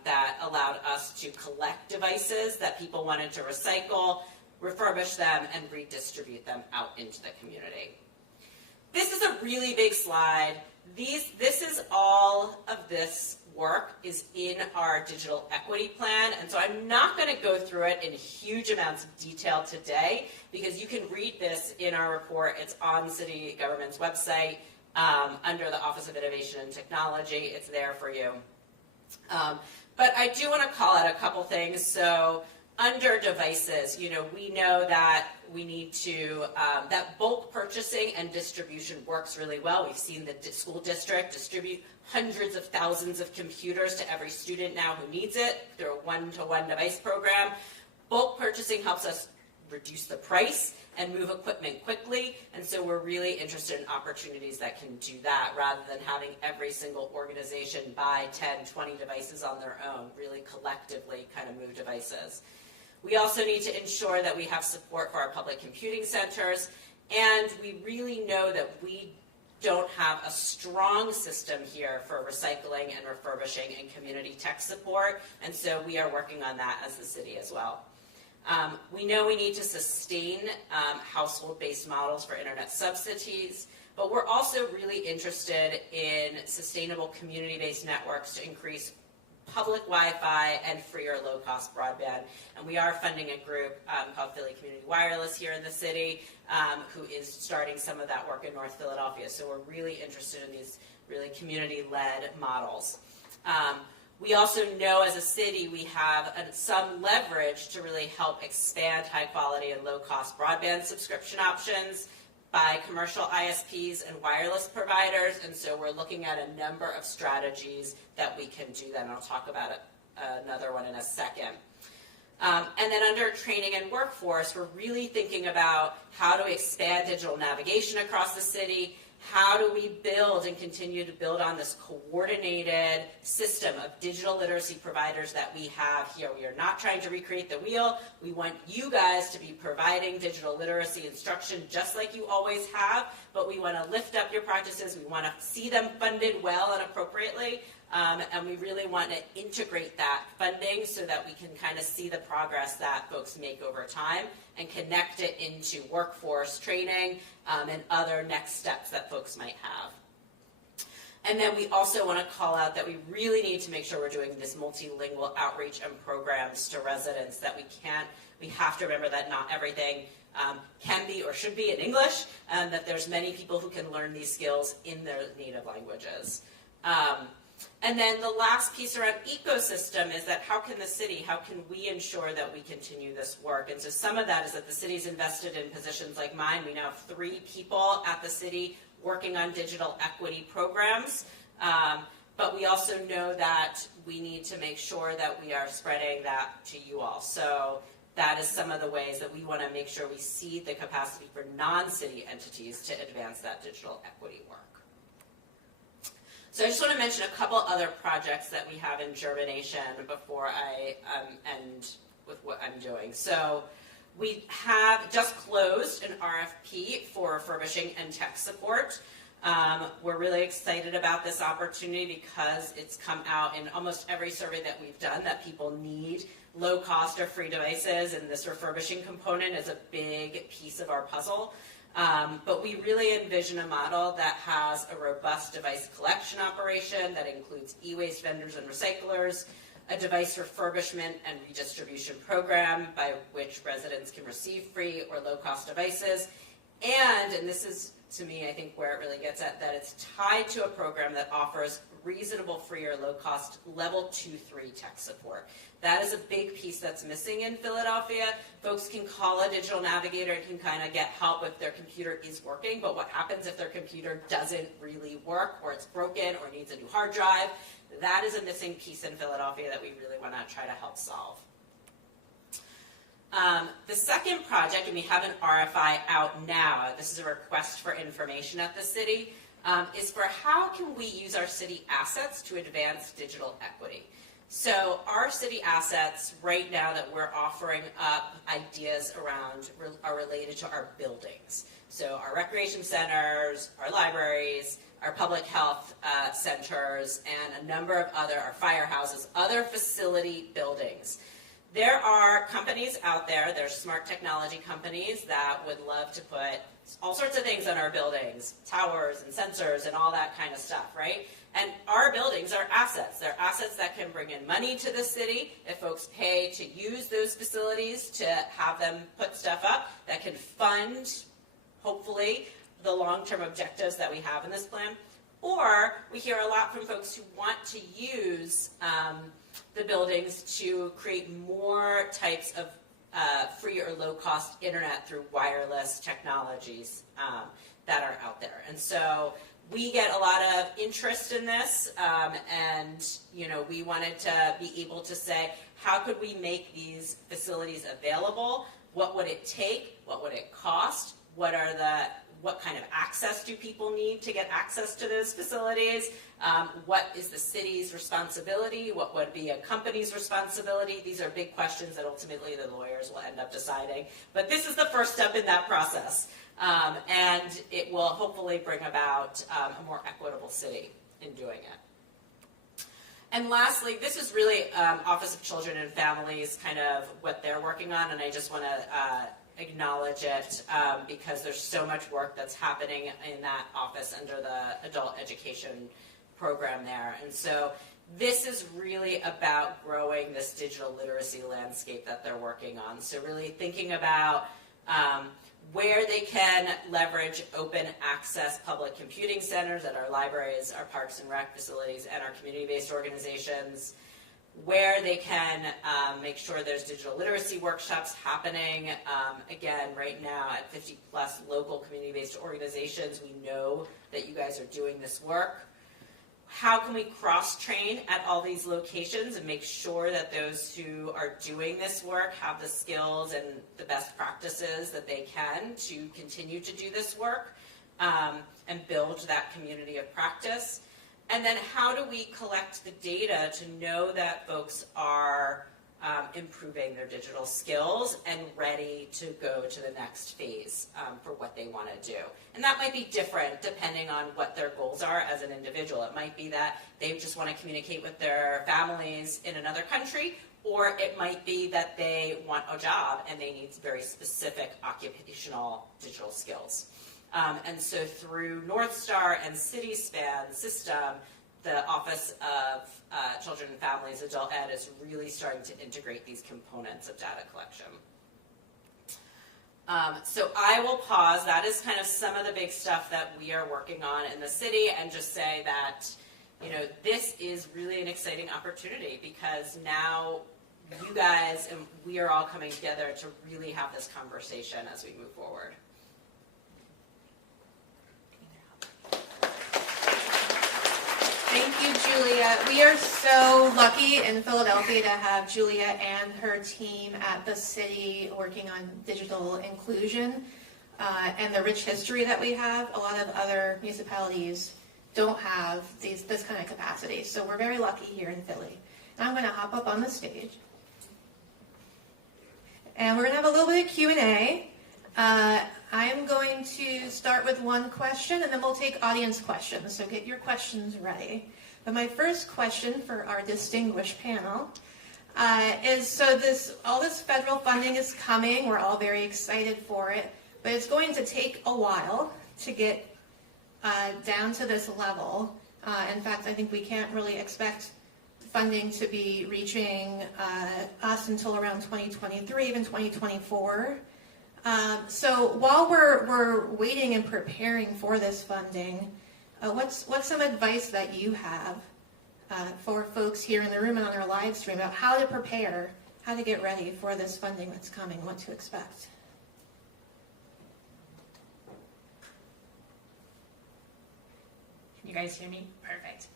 that allowed us to collect devices that people wanted to recycle, refurbish them, and redistribute them out into the community. This is a really big slide. This is all of this work is in our digital equity plan, and so I'm not going to go through it in huge amounts of detail today because you can read this in our report. It's on city government's website under the Office of Innovation and Technology. It's there for you. But I do want to call out a couple things. So under devices, we know that we need to, that bulk purchasing and distribution works really well. We've seen the school district distribute hundreds of thousands of computers to every student now who needs it through a one-to-one device program. Bulk purchasing helps us reduce the price and move equipment quickly, and so we're really interested in opportunities that can do that rather than having every single organization buy 10, 20 devices on their own, really collectively kind of move devices. We also need to ensure that we have support for our public computing centers, and we really know that we don't have a strong system here for recycling and refurbishing and community tech support, and so we are working on that as the city as well. We know we need to sustain household-based models for internet subsidies, but we're also really interested in sustainable community-based networks to increase public Wi-Fi and free or low-cost broadband. And we are funding a group called Philly Community Wireless here in the city, who is starting some of that work in North Philadelphia. So we're really interested in these really community-led models. We also know as a city we have some leverage to really help expand high-quality and low-cost broadband subscription options by commercial ISPs and wireless providers, and so we're looking at a number of strategies that we can do that, and I'll talk about another one in a second. And then under training and workforce, we're really thinking about how to expand digital navigation across the city. How do we build and continue to build on this coordinated system of digital literacy providers that we have here? We are not trying to recreate the wheel. We want you guys to be providing digital literacy instruction just like you always have, but we want to lift up your practices. We want to see them funded well and appropriately, and we really want to integrate that funding so that we can kind of see the progress that folks make over time and connect it into workforce training and other next steps that folks might have. And then we also want to call out that we really need to make sure we're doing this multilingual outreach and programs to residents, that we have to remember that not everything can be or should be in English, and that there's many people who can learn these skills in their native languages. And then the last piece around ecosystem is that how can we ensure that we continue this work? And so some of that is that the city's invested in positions like mine. We now have 3 people at the city working on digital equity programs. But we also know that we need to make sure that we are spreading that to you all. So that is some of the ways that we want to make sure we seed the capacity for non-city entities to advance that digital equity work. So I just want to mention a couple other projects that we have in germination before I end with what I'm doing. So we have just closed an RFP for refurbishing and tech support. We're really excited about this opportunity because it's come out in almost every survey that we've done that people need low cost or free devices, and this refurbishing component is a big piece of our puzzle. But we really envision a model that has a robust device collection operation that includes e-waste vendors and recyclers, a device refurbishment and redistribution program by which residents can receive free or low-cost devices, and this is, to me, I think where it really gets at, that it's tied to a program that offers reasonable free or low-cost level 2-3 tech support. That is a big piece that's missing in Philadelphia. Folks can call a digital navigator and can kind of get help if their computer is working, but what happens if their computer doesn't really work, or it's broken, or needs a new hard drive? That is a missing piece in Philadelphia that we really want to try to help solve. The second project, and we have an RFI out now, this is a request for information at the city, is for how can we use our city assets to advance digital equity. So our city assets right now that we're offering up ideas around are related to our buildings. So our recreation centers, our libraries, our public health centers, and a number of our firehouses, other facility buildings. There are companies out there, there's smart technology companies that would love to put all sorts of things on our buildings, towers and sensors and all that kind of stuff, right? And our buildings are assets. They're assets that can bring in money to the city if folks pay to use those facilities to have them put stuff up, that can fund, hopefully, the long-term objectives that we have in this plan. Or we hear a lot from folks who want to use the buildings to create more types of free or low-cost internet through wireless technologies that are out there. And so we get a lot of interest in this, and we wanted to be able to say, how could we make these facilities available? What would it take? What would it cost? What kind of access do people need to get access to those facilities? What is the city's responsibility? What would be a company's responsibility? These are big questions that ultimately the lawyers will end up deciding. But this is the first step in that process. And it will hopefully bring about a more equitable city in doing it. And lastly, this is really Office of Children and Families, kind of what they're working on, and I just want to acknowledge it because there's so much work that's happening in that office under the adult education program there. And so this is really about growing this digital literacy landscape that they're working on. So really thinking about where they can leverage open access public computing centers at our libraries, our parks and rec facilities, and our community-based organizations, where they can make sure there's digital literacy workshops happening. Again, right now at 50 plus local community-based organizations, we know that you guys are doing this work. How can we cross-train at all these locations and make sure that those who are doing this work have the skills and the best practices that they can to continue to do this work and build that community of practice? And then how do we collect the data to know that folks are improving their digital skills and ready to go to the next phase for what they want to do? And that might be different depending on what their goals are as an individual. It might be that they just want to communicate with their families in another country, or it might be that they want a job and they need very specific occupational digital skills. And so through North Star and CitySpan system, the Office of Children and Families Adult Ed is really starting to integrate these components of data collection. So I will pause. That is kind of some of the big stuff that we are working on in the city, and just say that, you know, this is really an exciting opportunity because now you guys and we are all coming together to really have this conversation as we move forward. Thank you, Julia. We are so lucky in Philadelphia to have Julia and her team at the city working on digital inclusion and the rich history that we have. A lot of other municipalities don't have this kind of capacity, so we're very lucky here in Philly. And I'm going to hop up on the stage. And we're going to have a little bit of Q&A. I'm going to start with one question, and then we'll take audience questions, so get your questions ready. But my first question for our distinguished panel is, so all this federal funding is coming, we're all very excited for it, but it's going to take a while to get down to this level. In fact, I think we can't really expect funding to be reaching us until around 2023, even 2024. So while we're waiting and preparing for this funding, what's some advice that you have for folks here in the room and on our live stream about how to prepare, how to get ready for this funding that's coming, what to expect? Can you guys hear me? Perfect.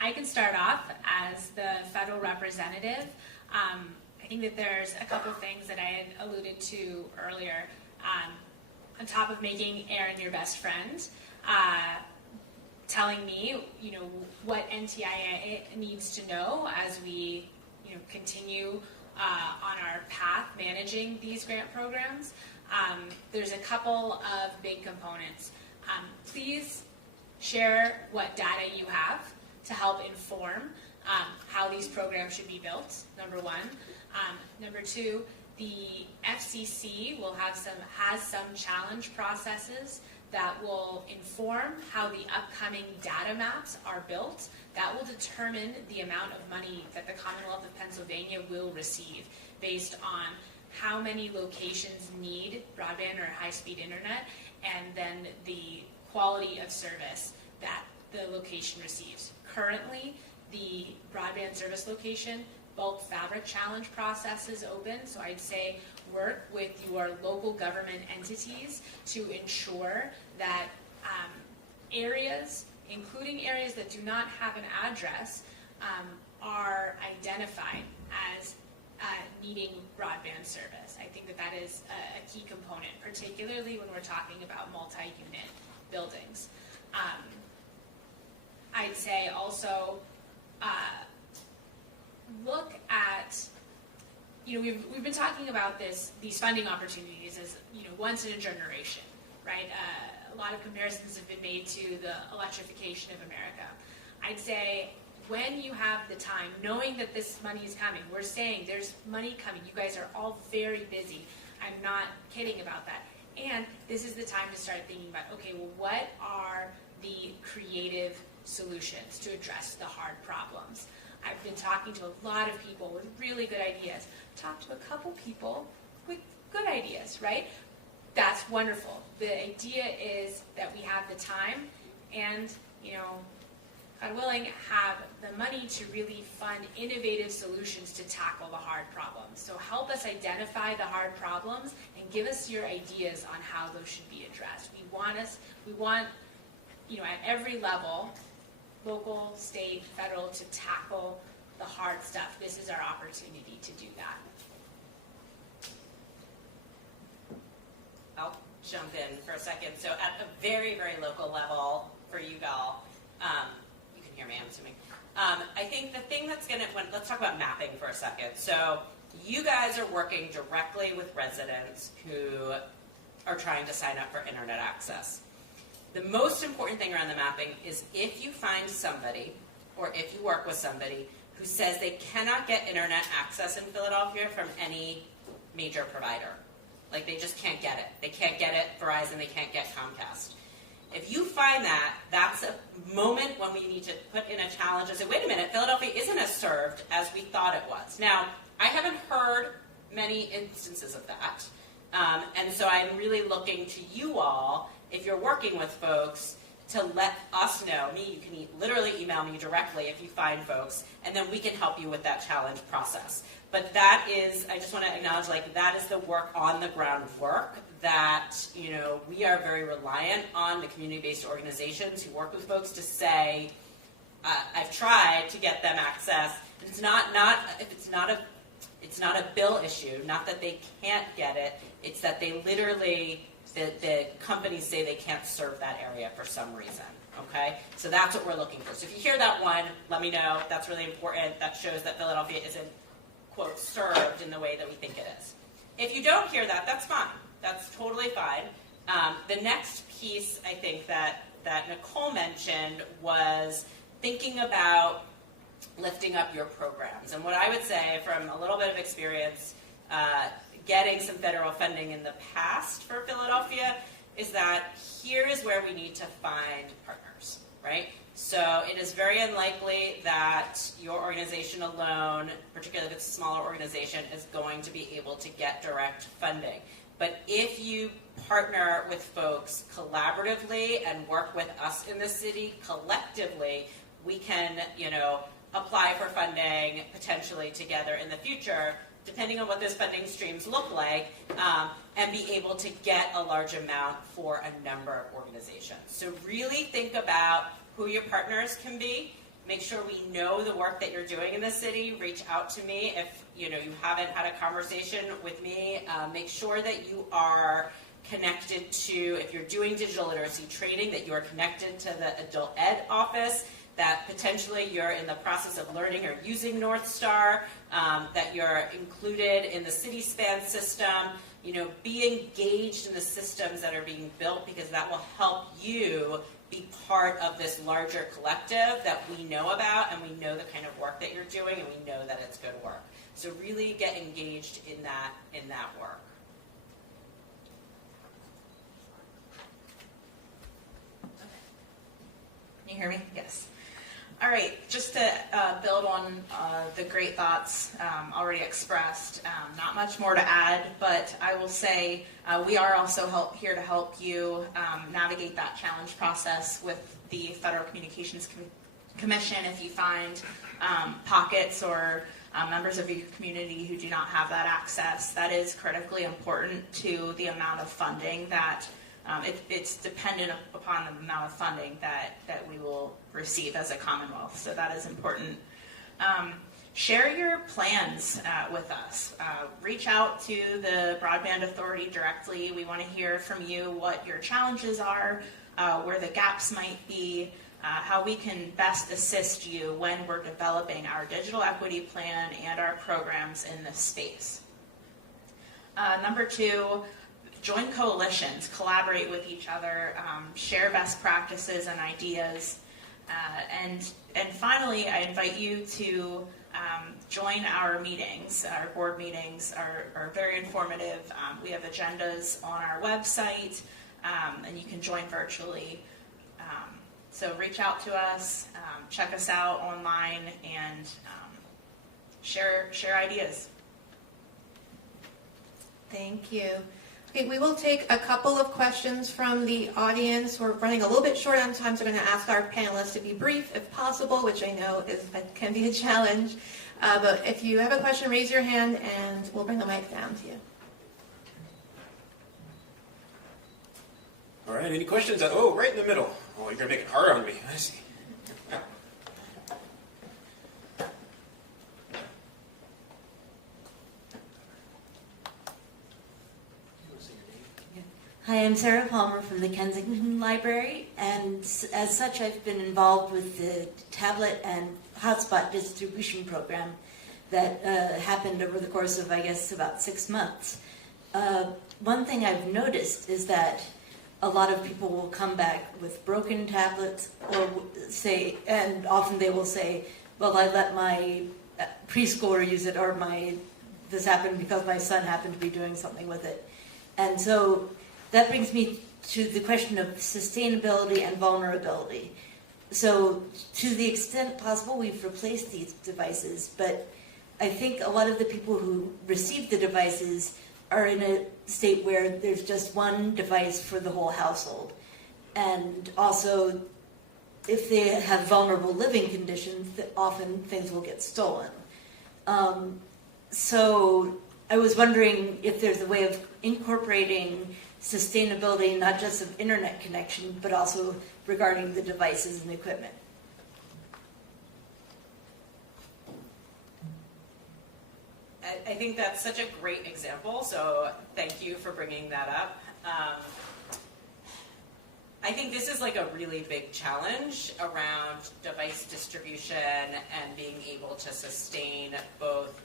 I can start off as the federal representative. I think that there's a couple things that I had alluded to earlier. On top of making Aaron your best friend, telling me, you know, what NTIA needs to know as we, you know, continue on our path managing these grant programs. There's a couple of big components. Please share what data you have to help inform how these programs should be built, number one. Number two, the FCC has some challenge processes that will inform how the upcoming data maps are built. That will determine the amount of money that the Commonwealth of Pennsylvania will receive based on how many locations need broadband or high-speed internet, and then the quality of service that the location receives. Currently, the broadband service location bulk fabric challenge process is open, so I'd say work with your local government entities to ensure that areas, including areas that do not have an address, are identified as needing broadband service. I think that is a key component, particularly when we're talking about multi-unit buildings. I'd say also look at, you know, we've been talking about these funding opportunities as, you know, once in a generation, right? A lot of comparisons have been made to the electrification of America. I'd say when you have the time, knowing that this money is coming, we're saying there's money coming. You guys are all very busy. I'm not kidding about that. And this is the time to start thinking about, okay, well, what are the creative solutions to address the hard problems? I've been talking to a lot of people with really good ideas. Talked to a couple people with good ideas, right? That's wonderful. The idea is that we have the time and, God willing, have the money to really fund innovative solutions to tackle the hard problems. So help us identify the hard problems and give us your ideas on how those should be addressed. We want, at every level, local, state, federal, to tackle the hard stuff. This is our opportunity to do that. I'll jump in for a second. So at a very, very local level for you all, you can hear me, I'm assuming. I think the thing that's let's talk about mapping for a second. So you guys are working directly with residents who are trying to sign up for internet access. The most important thing around the mapping is if you find somebody, or if you work with somebody, who says they cannot get internet access in Philadelphia from any major provider. Like they just can't get it. They can't get it Verizon, they can't get Comcast. If you find that, that's a moment when we need to put in a challenge and say, wait a minute, Philadelphia isn't as served as we thought it was. Now, I haven't heard many instances of that. And so I'm really looking to you all, if you're working with folks, to let us know. You can literally email me directly if you find folks, and then we can help you with that challenge process. But that is, I just want to acknowledge, that is the work on the ground work that, we are very reliant on the community-based organizations who work with folks to say, I've tried to get them access. It's not a bill issue, not that they can't get it, it's that they literally, the companies say they can't serve that area for some reason, okay? So that's what we're looking for. So if you hear that one, let me know. That's really important. That shows that Philadelphia isn't, quote, served in the way that we think it is. If you don't hear that, that's fine. That's totally fine. The next piece, I think, that Nicole mentioned was thinking about lifting up your programs. And what I would say from a little bit of experience getting some federal funding in the past for Philadelphia is that here is where we need to find partners, right? So it is very unlikely that your organization alone, particularly if it's a smaller organization, is going to be able to get direct funding. But if you partner with folks collaboratively and work with us in the city collectively, we can, apply for funding potentially together in the future, depending on what those funding streams look like, and be able to get a large amount for a number of organizations. So really think about who your partners can be. Make sure we know the work that you're doing in the city. Reach out to me if you haven't had a conversation with me. Make sure that you are connected to, if you're doing digital literacy training, that you are connected to the adult ed office, that potentially you're in the process of learning or using North Star, that you're included in the city span system, be engaged in the systems that are being built, because that will help you be part of this larger collective that we know about, and we know the kind of work that you're doing, and we know that it's good work. So really get engaged in that work. Can you hear me? Yes. All right, just to build on the great thoughts already expressed, not much more to add, but I will say we are also here to help you navigate that challenge process with the Federal Communications Commission. If you find pockets or members of your community who do not have that access, that is critically important to the amount of funding that it's dependent upon the amount of funding that we will receive as a Commonwealth. So that is important. Share your plans with us. Reach out to the Broadband Authority directly. We want to hear from you what your challenges are, where the gaps might be, how we can best assist you when we're developing our digital equity plan and our programs in this space. Number two, join coalitions, collaborate with each other, share best practices and ideas. And finally, I invite you to join our meetings. Our board meetings are very informative. We have agendas on our website, and you can join virtually. So reach out to us, check us out online, and share ideas. Thank you. Okay, we will take a couple of questions from the audience. We're running a little bit short on time, so we're going to ask our panelists to be brief if possible, which I know can be a challenge. But if you have a question, raise your hand and we'll bring the mic down to you. All right, any questions? Oh, right in the middle. Oh, you're going to make it hard on me. I see. Hi, I'm Sarah Palmer from the Kensington Library, and as such, I've been involved with the tablet and hotspot distribution program that happened over the course of, I guess, about 6 months. One thing I've noticed is that a lot of people will come back with broken tablets, or say, and often they will say, well, I let my preschooler use it, or this happened because my son happened to be doing something with it. And so that brings me to the question of sustainability and vulnerability. So to the extent possible, we've replaced these devices, but I think a lot of the people who receive the devices are in a state where there's just one device for the whole household. And also, if they have vulnerable living conditions, that often things will get stolen. So I was wondering if there's a way of incorporating sustainability, not just of internet connection, but also regarding the devices and equipment. I think that's such a great example, so thank you for bringing that up. I think this is like a really big challenge around device distribution and being able to sustain both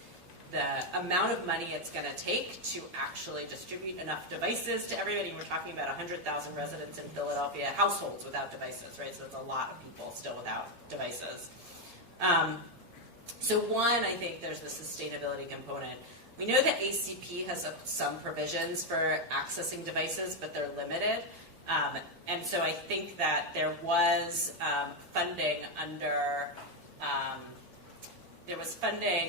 the amount of money it's going to take to actually distribute enough devices to everybody. We're talking about 100,000 residents in Philadelphia, households without devices, right? So it's a lot of people still without devices. So one, I think there's the sustainability component. We know that ACP has some provisions for accessing devices, but they're limited. And so I think that there was funding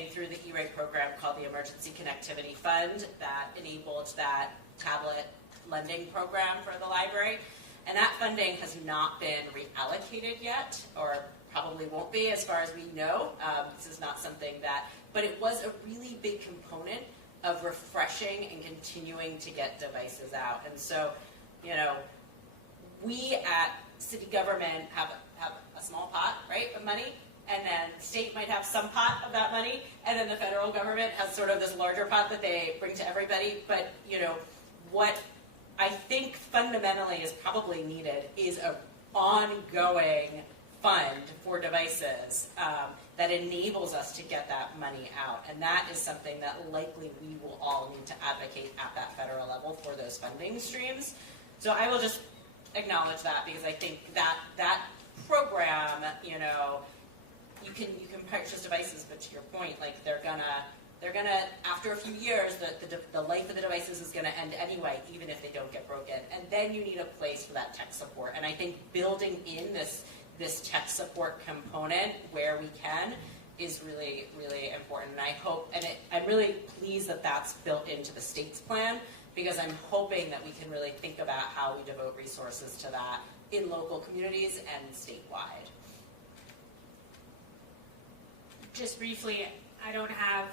through the E-rate program called the Emergency Connectivity Fund that enabled that tablet lending program for the library. And that funding has not been reallocated yet, or probably won't be as far as we know. This is not something but it was a really big component of refreshing and continuing to get devices out. And so, we at city government have a small pot, right, of money, and then the state might have some pot of that money, and then the federal government has sort of this larger pot that they bring to everybody. But, what I think fundamentally is probably needed is an ongoing fund for devices that enables us to get that money out. And that is something that likely we will all need to advocate at that federal level for those funding streams. So I will just acknowledge that, because I think that program, you can purchase devices, but to your point, like they're gonna after a few years, the life of the devices is gonna end anyway, even if they don't get broken. And then you need a place for that tech support. And I think building in this tech support component where we can is really, really important. And I hope, I'm really pleased that that's built into the state's plan, because I'm hoping that we can really think about how we devote resources to that in local communities and statewide. Just briefly, I don't have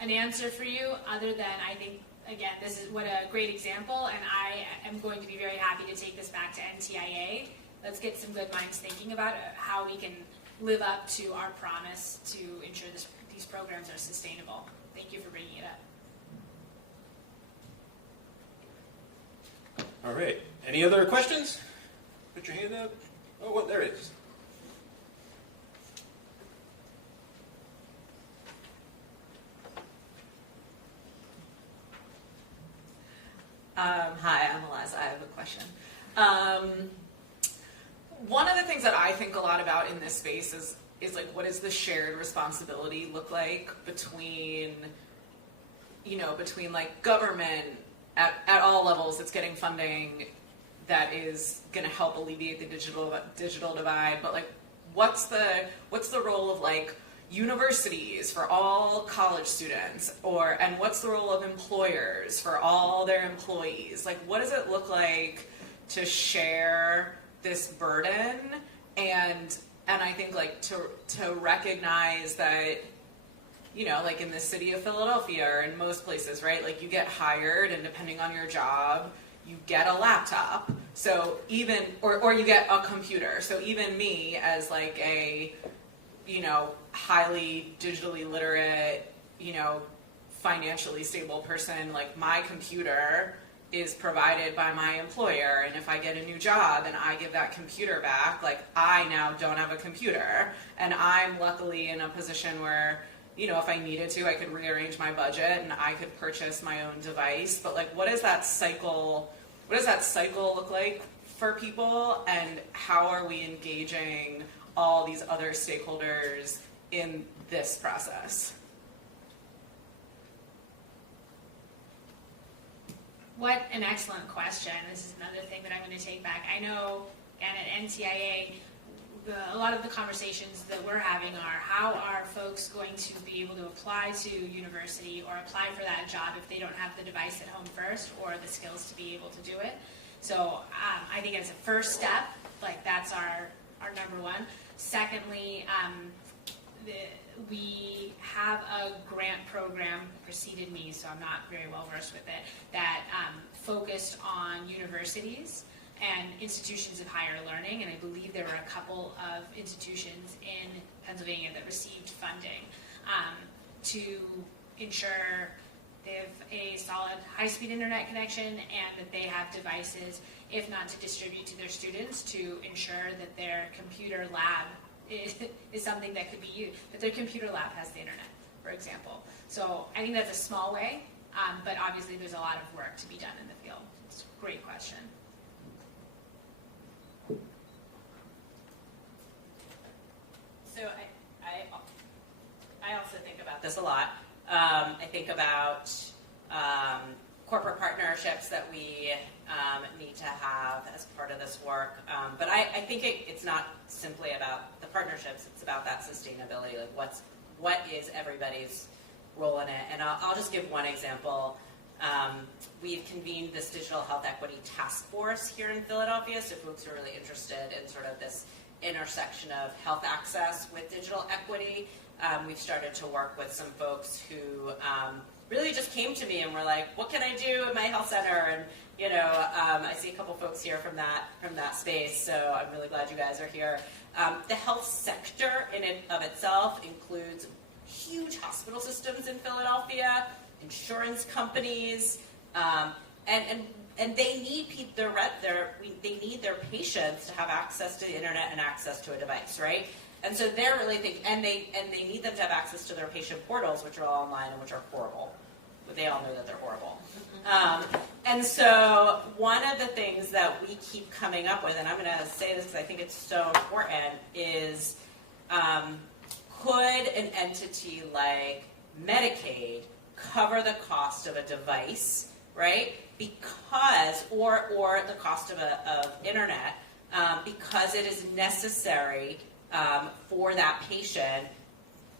an answer for you other than I think, again, this is what a great example, and I am going to be very happy to take this back to NTIA. Let's get some good minds thinking about how we can live up to our promise to ensure these programs are sustainable. Thank you for bringing it up. All right. Any other questions? Put your hand up. Oh, well, there it is. Hi, I'm Eliza. I have a question. One of the things that I think a lot about in this space is like, what does the shared responsibility look like between like government at all levels that's getting funding that is going to help alleviate the digital divide, but like, what's the role of like universities for all college students, and what's the role of employers for all their employees? Like, what does it look like to share this burden? And I think like to recognize that, like in the city of Philadelphia or in most places, right? Like you get hired, and depending on your job, you get a laptop. So even, or you get a computer. So even me as like a, highly digitally literate, financially stable person, like my computer is provided by my employer, and if I get a new job and I give that computer back, like I now don't have a computer, and I'm luckily in a position where, if I needed to, I could rearrange my budget and I could purchase my own device. But like, what does that cycle look like for people, and how are we engaging all these other stakeholders in this process? What an excellent question. This is another thing that I'm going to take back. I know, and at NTIA, a lot of the conversations that we're having are, how are folks going to be able to apply to university or apply for that job if they don't have the device at home first or the skills to be able to do it? So I think as a first step, like that's our number one. Secondly, we have a grant program, preceded me, so I'm not very well versed with it, that focused on universities and institutions of higher learning, and I believe there were a couple of institutions in Pennsylvania that received funding to ensure they have a solid high-speed internet connection and that they have devices, if not to distribute to their students, to ensure that their computer lab is something that could be used, that their computer lab has the internet, for example. So I think that's a small way, but obviously there's a lot of work to be done in the field. It's a great question. So I also think about this a lot. I think about corporate partnerships that we need to have as part of this work. But I think it's not simply about the partnerships, it's about that sustainability, like what is everybody's role in it. And I'll just give one example. We've convened this digital health equity task force here in Philadelphia, so folks are really interested in sort of this intersection of health access with digital equity. We've started to work with some folks who really just came to me and were like, what can I do in my health center? And I see a couple folks here from that space, so I'm really glad you guys are here. The health sector in and of itself includes huge hospital systems in Philadelphia, insurance companies, and they need they need their patients to have access to the internet and access to a device, right? And so they're really thinking, and they need them to have access to their patient portals, which are all online and which are horrible. But they all know that they're horrible. And so one of the things that we keep coming up with, and I'm going to say this because I think it's so important, is could an entity like Medicaid cover the cost of a device, right? Because, or the cost of internet, because it is necessary for that patient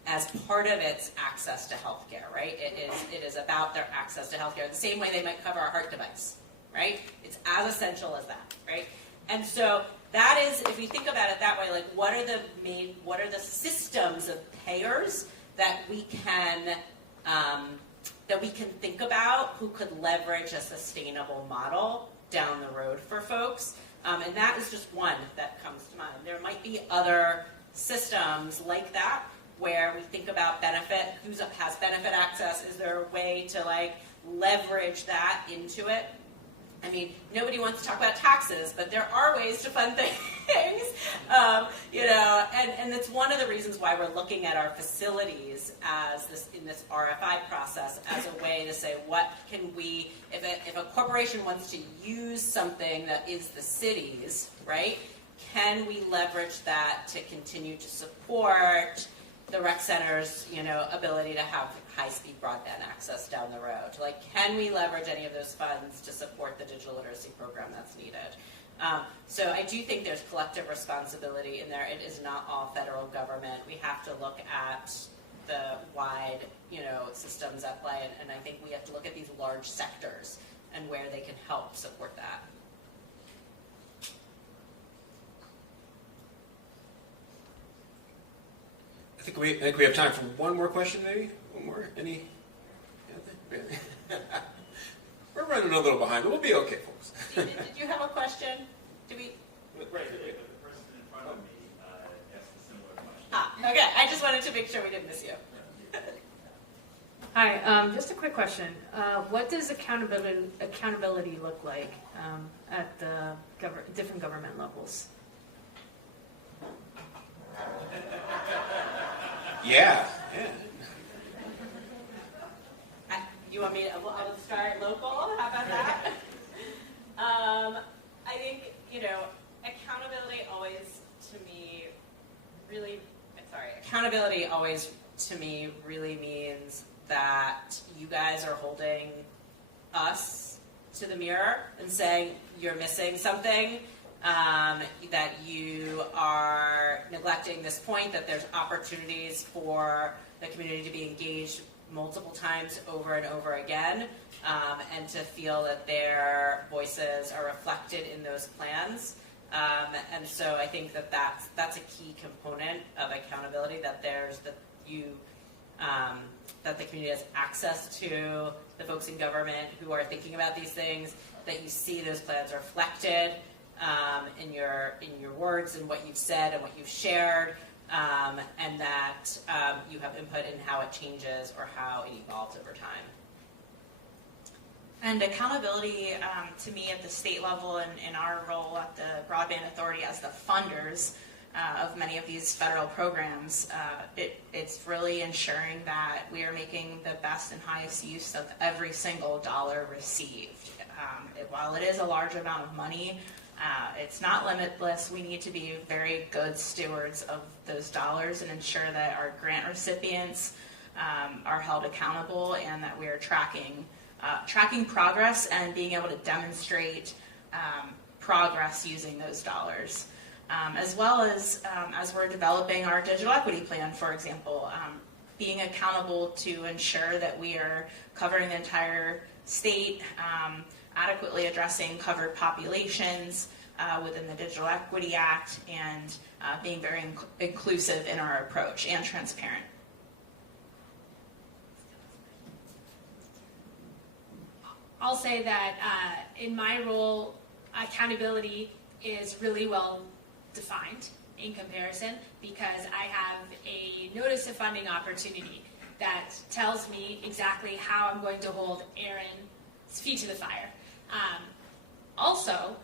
as part of its access to healthcare, right? It is about their access to healthcare, the same way they might cover a heart device, right? It's as essential as that, right? And so that is, if we think about it that way, like what are the systems of payers that we can think about who could leverage a sustainable model down the road for folks? And that is just one that comes to mind. There might be other systems like that where we think about benefit, who has benefit access, is there a way to like leverage that into it? I mean, nobody wants to talk about taxes, but there are ways to fund things, and it's one of the reasons why we're looking at our facilities in this RFI process as a way to say, what can we, if a corporation wants to use something that is the city's, right, can we leverage that to continue to support the rec center's, ability to have high-speed broadband access down the road? Like, can we leverage any of those funds to support the digital literacy program that's needed? So I do think there's collective responsibility in there. It is not all federal government. We have to look at the wide, systems at play, and I think we have to look at these large sectors and where they can help support that. I think we have time for one more question, maybe? One more? Any? We're running a little behind, but we'll be okay, folks. Did you have a question? Right. The person in front of me asked a similar question. Okay. I just wanted to make sure we didn't miss you. Hi, just a quick question. What does accountability look like at the different government levels? Yeah. You want me to? I'll start local. How about that? I think accountability always to me really means that you guys are holding us to the mirror and saying you're missing something, that you are neglecting this point, that there's opportunities for the community to be engaged multiple times over and over again, and to feel that their voices are reflected in those plans. And so I think that's a key component of accountability, that that the community has access to the folks in government who are thinking about these things, that you see those plans reflected in your words and what you've said and what you've shared, and that you have input in how it changes or how it evolves over time. And accountability, to me, at the state level and in our role at the Broadband Authority as the funders of many of these federal programs, it's really ensuring that we are making the best and highest use of every single dollar received. While it is a large amount of money, it's not limitless. We need to be very good stewards of those dollars and ensure that our grant recipients are held accountable, and that we are tracking progress and being able to demonstrate progress using those dollars. As well as we're developing our digital equity plan, for example, being accountable to ensure that we are covering the entire state, adequately addressing covered populations within the Digital Equity Act, and being very inclusive in our approach and transparent. I'll say that in my role, accountability is really well defined in comparison, because I have a notice of funding opportunity that tells me exactly how I'm going to hold Aaron's feet to the fire. Also,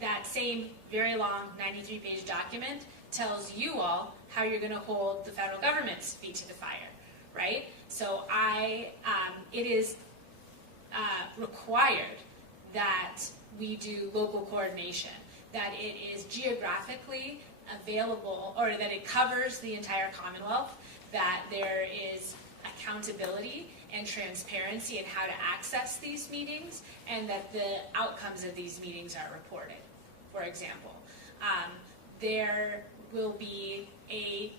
that same very long 93-page document tells you all how you're going to hold the federal government's feet to the fire, right? So it is required that we do local coordination, that it is geographically available, or that it covers the entire Commonwealth, that there is accountability and transparency in how to access these meetings, and that the outcomes of these meetings are reported. For example, there will be a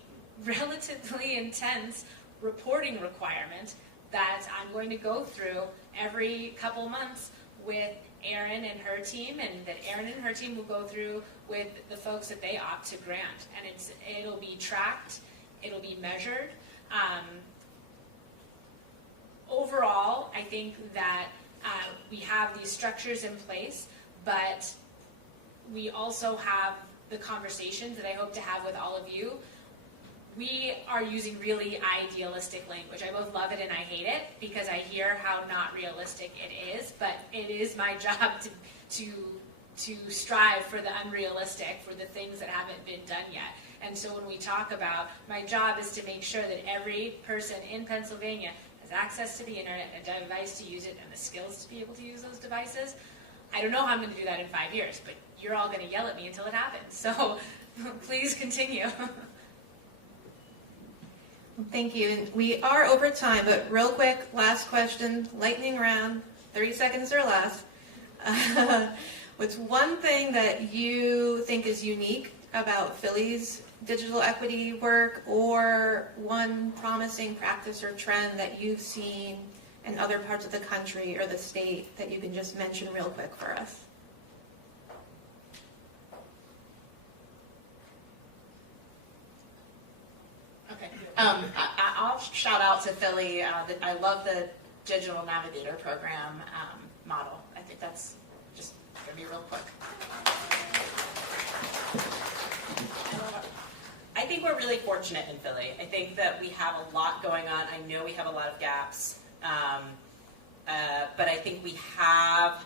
relatively intense reporting requirement that I'm going to go through every couple months with Erin and her team, and that Erin and her team will go through with the folks that they opt to grant. And it'll be tracked, it'll be measured. Overall, I think that we have these structures in place, but we also have the conversations that I hope to have with all of you we are using really idealistic language. I both love it and I hate it because I hear how not realistic it is, but it is my job to strive for the unrealistic, for the things that haven't been done yet. And so when we talk about, my job is to make sure that every person in Pennsylvania has access to the internet, a device to use it, and the skills to be able to use those devices. I don't know how I'm going to do that in 5 years, but you're all going to yell at me until it happens. So please continue. Thank you. And we are over time, but real quick, last question, lightning round, 30 seconds or less. What's one thing that you think is unique about Philly's digital equity work, or one promising practice or trend that you've seen in other parts of the country or the state that you can just mention real quick for us? Okay. I'll shout out to Philly. I love the Digital Navigator Program model. I think that's just going to be real quick. I think we're really fortunate in Philly. I think that we have a lot going on. I know we have a lot of gaps, but I think we have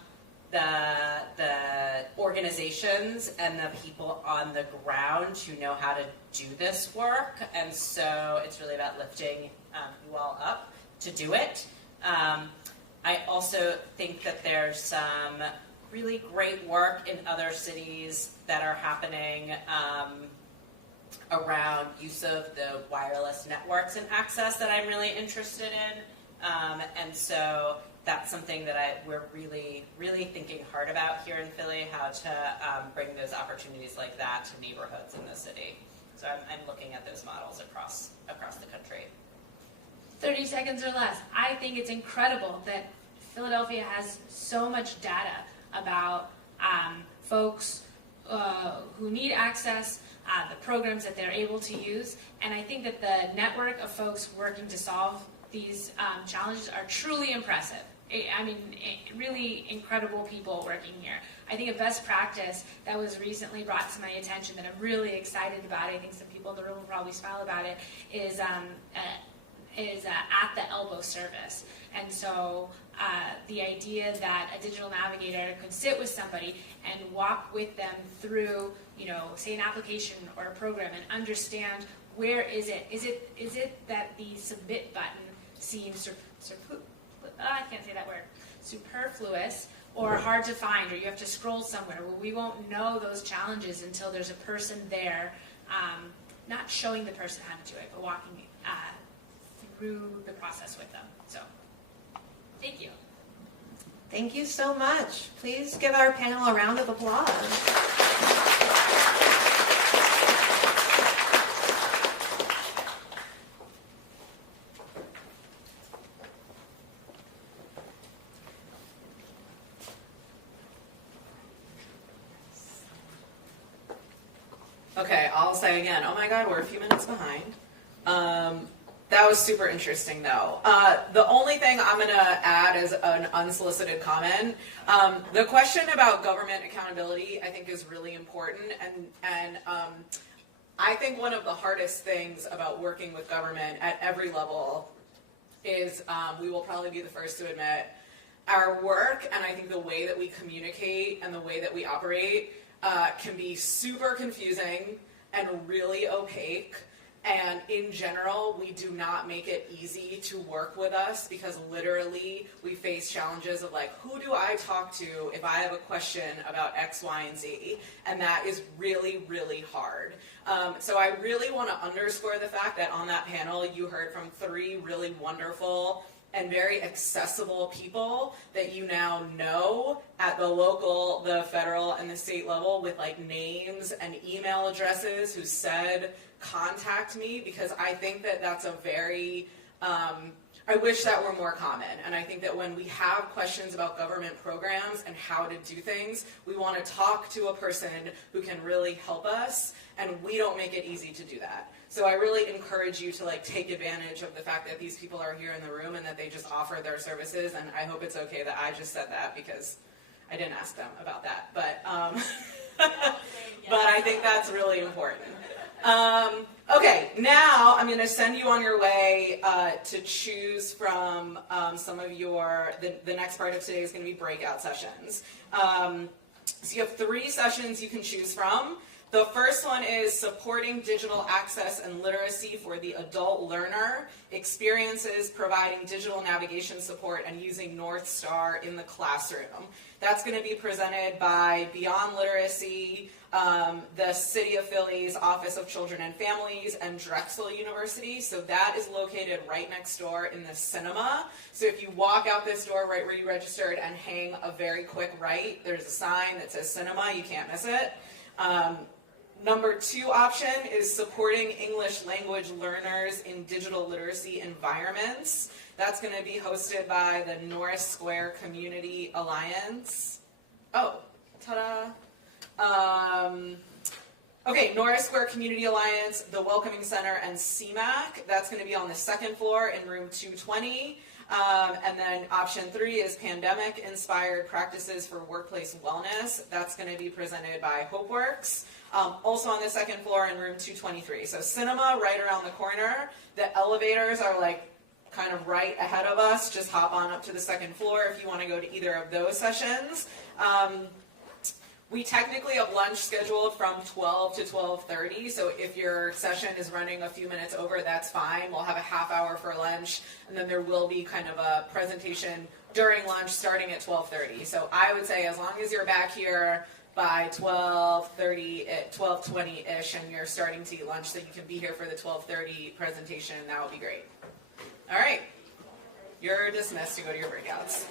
the organizations and the people on the ground who know how to do this work, and so it's really about lifting you all up to do it. I also think that there's some really great work in other cities that are happening around use of the wireless networks and access that I'm really interested in. And so that's something that we're really, really thinking hard about here in Philly, how to bring those opportunities like that to neighborhoods in the city. So I'm looking at those models across the country. 30 seconds or less. I think it's incredible that Philadelphia has so much data about folks who need access, the programs that they're able to use, and I think that the network of folks working to solve these challenges are truly impressive. Really incredible people working here. I think a best practice that was recently brought to my attention that I'm really excited about, I think some people in the room will probably smile about it, is at the elbow service. And so the idea that a digital navigator could sit with somebody and walk with them through, say an application or a program and understand where is it? Is it that the submit button seems I can't say that word, superfluous or hard to find, or you have to scroll somewhere? Well, we won't know those challenges until there's a person there, not showing the person how to do it, but walking through the process with them. So, thank you. Thank you so much. Please give our panel a round of applause. Okay, I'll say again, oh my God, we're a few minutes behind. That was super interesting, though. The only thing I'm going to add is an unsolicited comment. The question about government accountability, I think, is really important. And I think one of the hardest things about working with government at every level is, we will probably be the first to admit, our work and I think the way that we communicate and the way that we operate can be super confusing and really opaque. And in general, we do not make it easy to work with us because literally we face challenges of like, who do I talk to if I have a question about X, Y, and Z? And that is really, really hard. So I really want to underscore the fact that on that panel, you heard from 3 really wonderful and very accessible people that you now know at the local, the federal, and the state level with like names and email addresses who said, contact me, because I think that that's a very, I wish that were more common. And I think that when we have questions about government programs and how to do things, we want to talk to a person who can really help us, and we don't make it easy to do that. So I really encourage you to like take advantage of the fact that these people are here in the room and that they just offer their services. And I hope it's okay that I just said that because I didn't ask them about that. But but I think that's really important. Okay, now I'm going to send you on your way to choose from some of your, the next part of today is going to be breakout sessions. So you have 3 sessions you can choose from. The first one is supporting digital access and literacy for the adult learner, experiences providing digital navigation support and using North Star in the classroom. That's going to be presented by Beyond Literacy, the City of Philly's Office of Children and Families, and Drexel University. So that is located right next door in the cinema. So if you walk out this door right where you registered and hang a very quick right, there's a sign that says cinema, you can't miss it. Number 2 option is supporting English language learners in digital literacy environments. That's going to be hosted by the Norris Square Community Alliance. Oh, ta-da. Okay, Norris Square Community Alliance, the Welcoming Center, and CMAC. That's going to be on the 2nd floor in room 220. And then option 3 is pandemic-inspired practices for workplace wellness. That's going to be presented by HopeWorks. Also on the 2nd floor in room 223. So cinema right around the corner. The elevators are like kind of right ahead of us. Just hop on up to the 2nd floor if you want to go to either of those sessions. We technically have lunch scheduled from 12 to 12:30, so if your session is running a few minutes over, that's fine. We'll have a half hour for lunch, and then there will be kind of a presentation during lunch starting at 12:30. So I would say as long as you're back here by 12:30, 12:20-ish, and you're starting to eat lunch so you can be here for the 12:30 presentation, that would be great. All right, you're dismissed to go to your breakouts.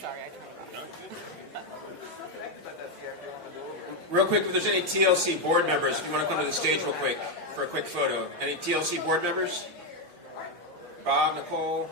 Sorry, Real quick, if there's any TLC board members, if you want to come to the stage real quick for a quick photo. Any TLC board members? Bob, Nicole?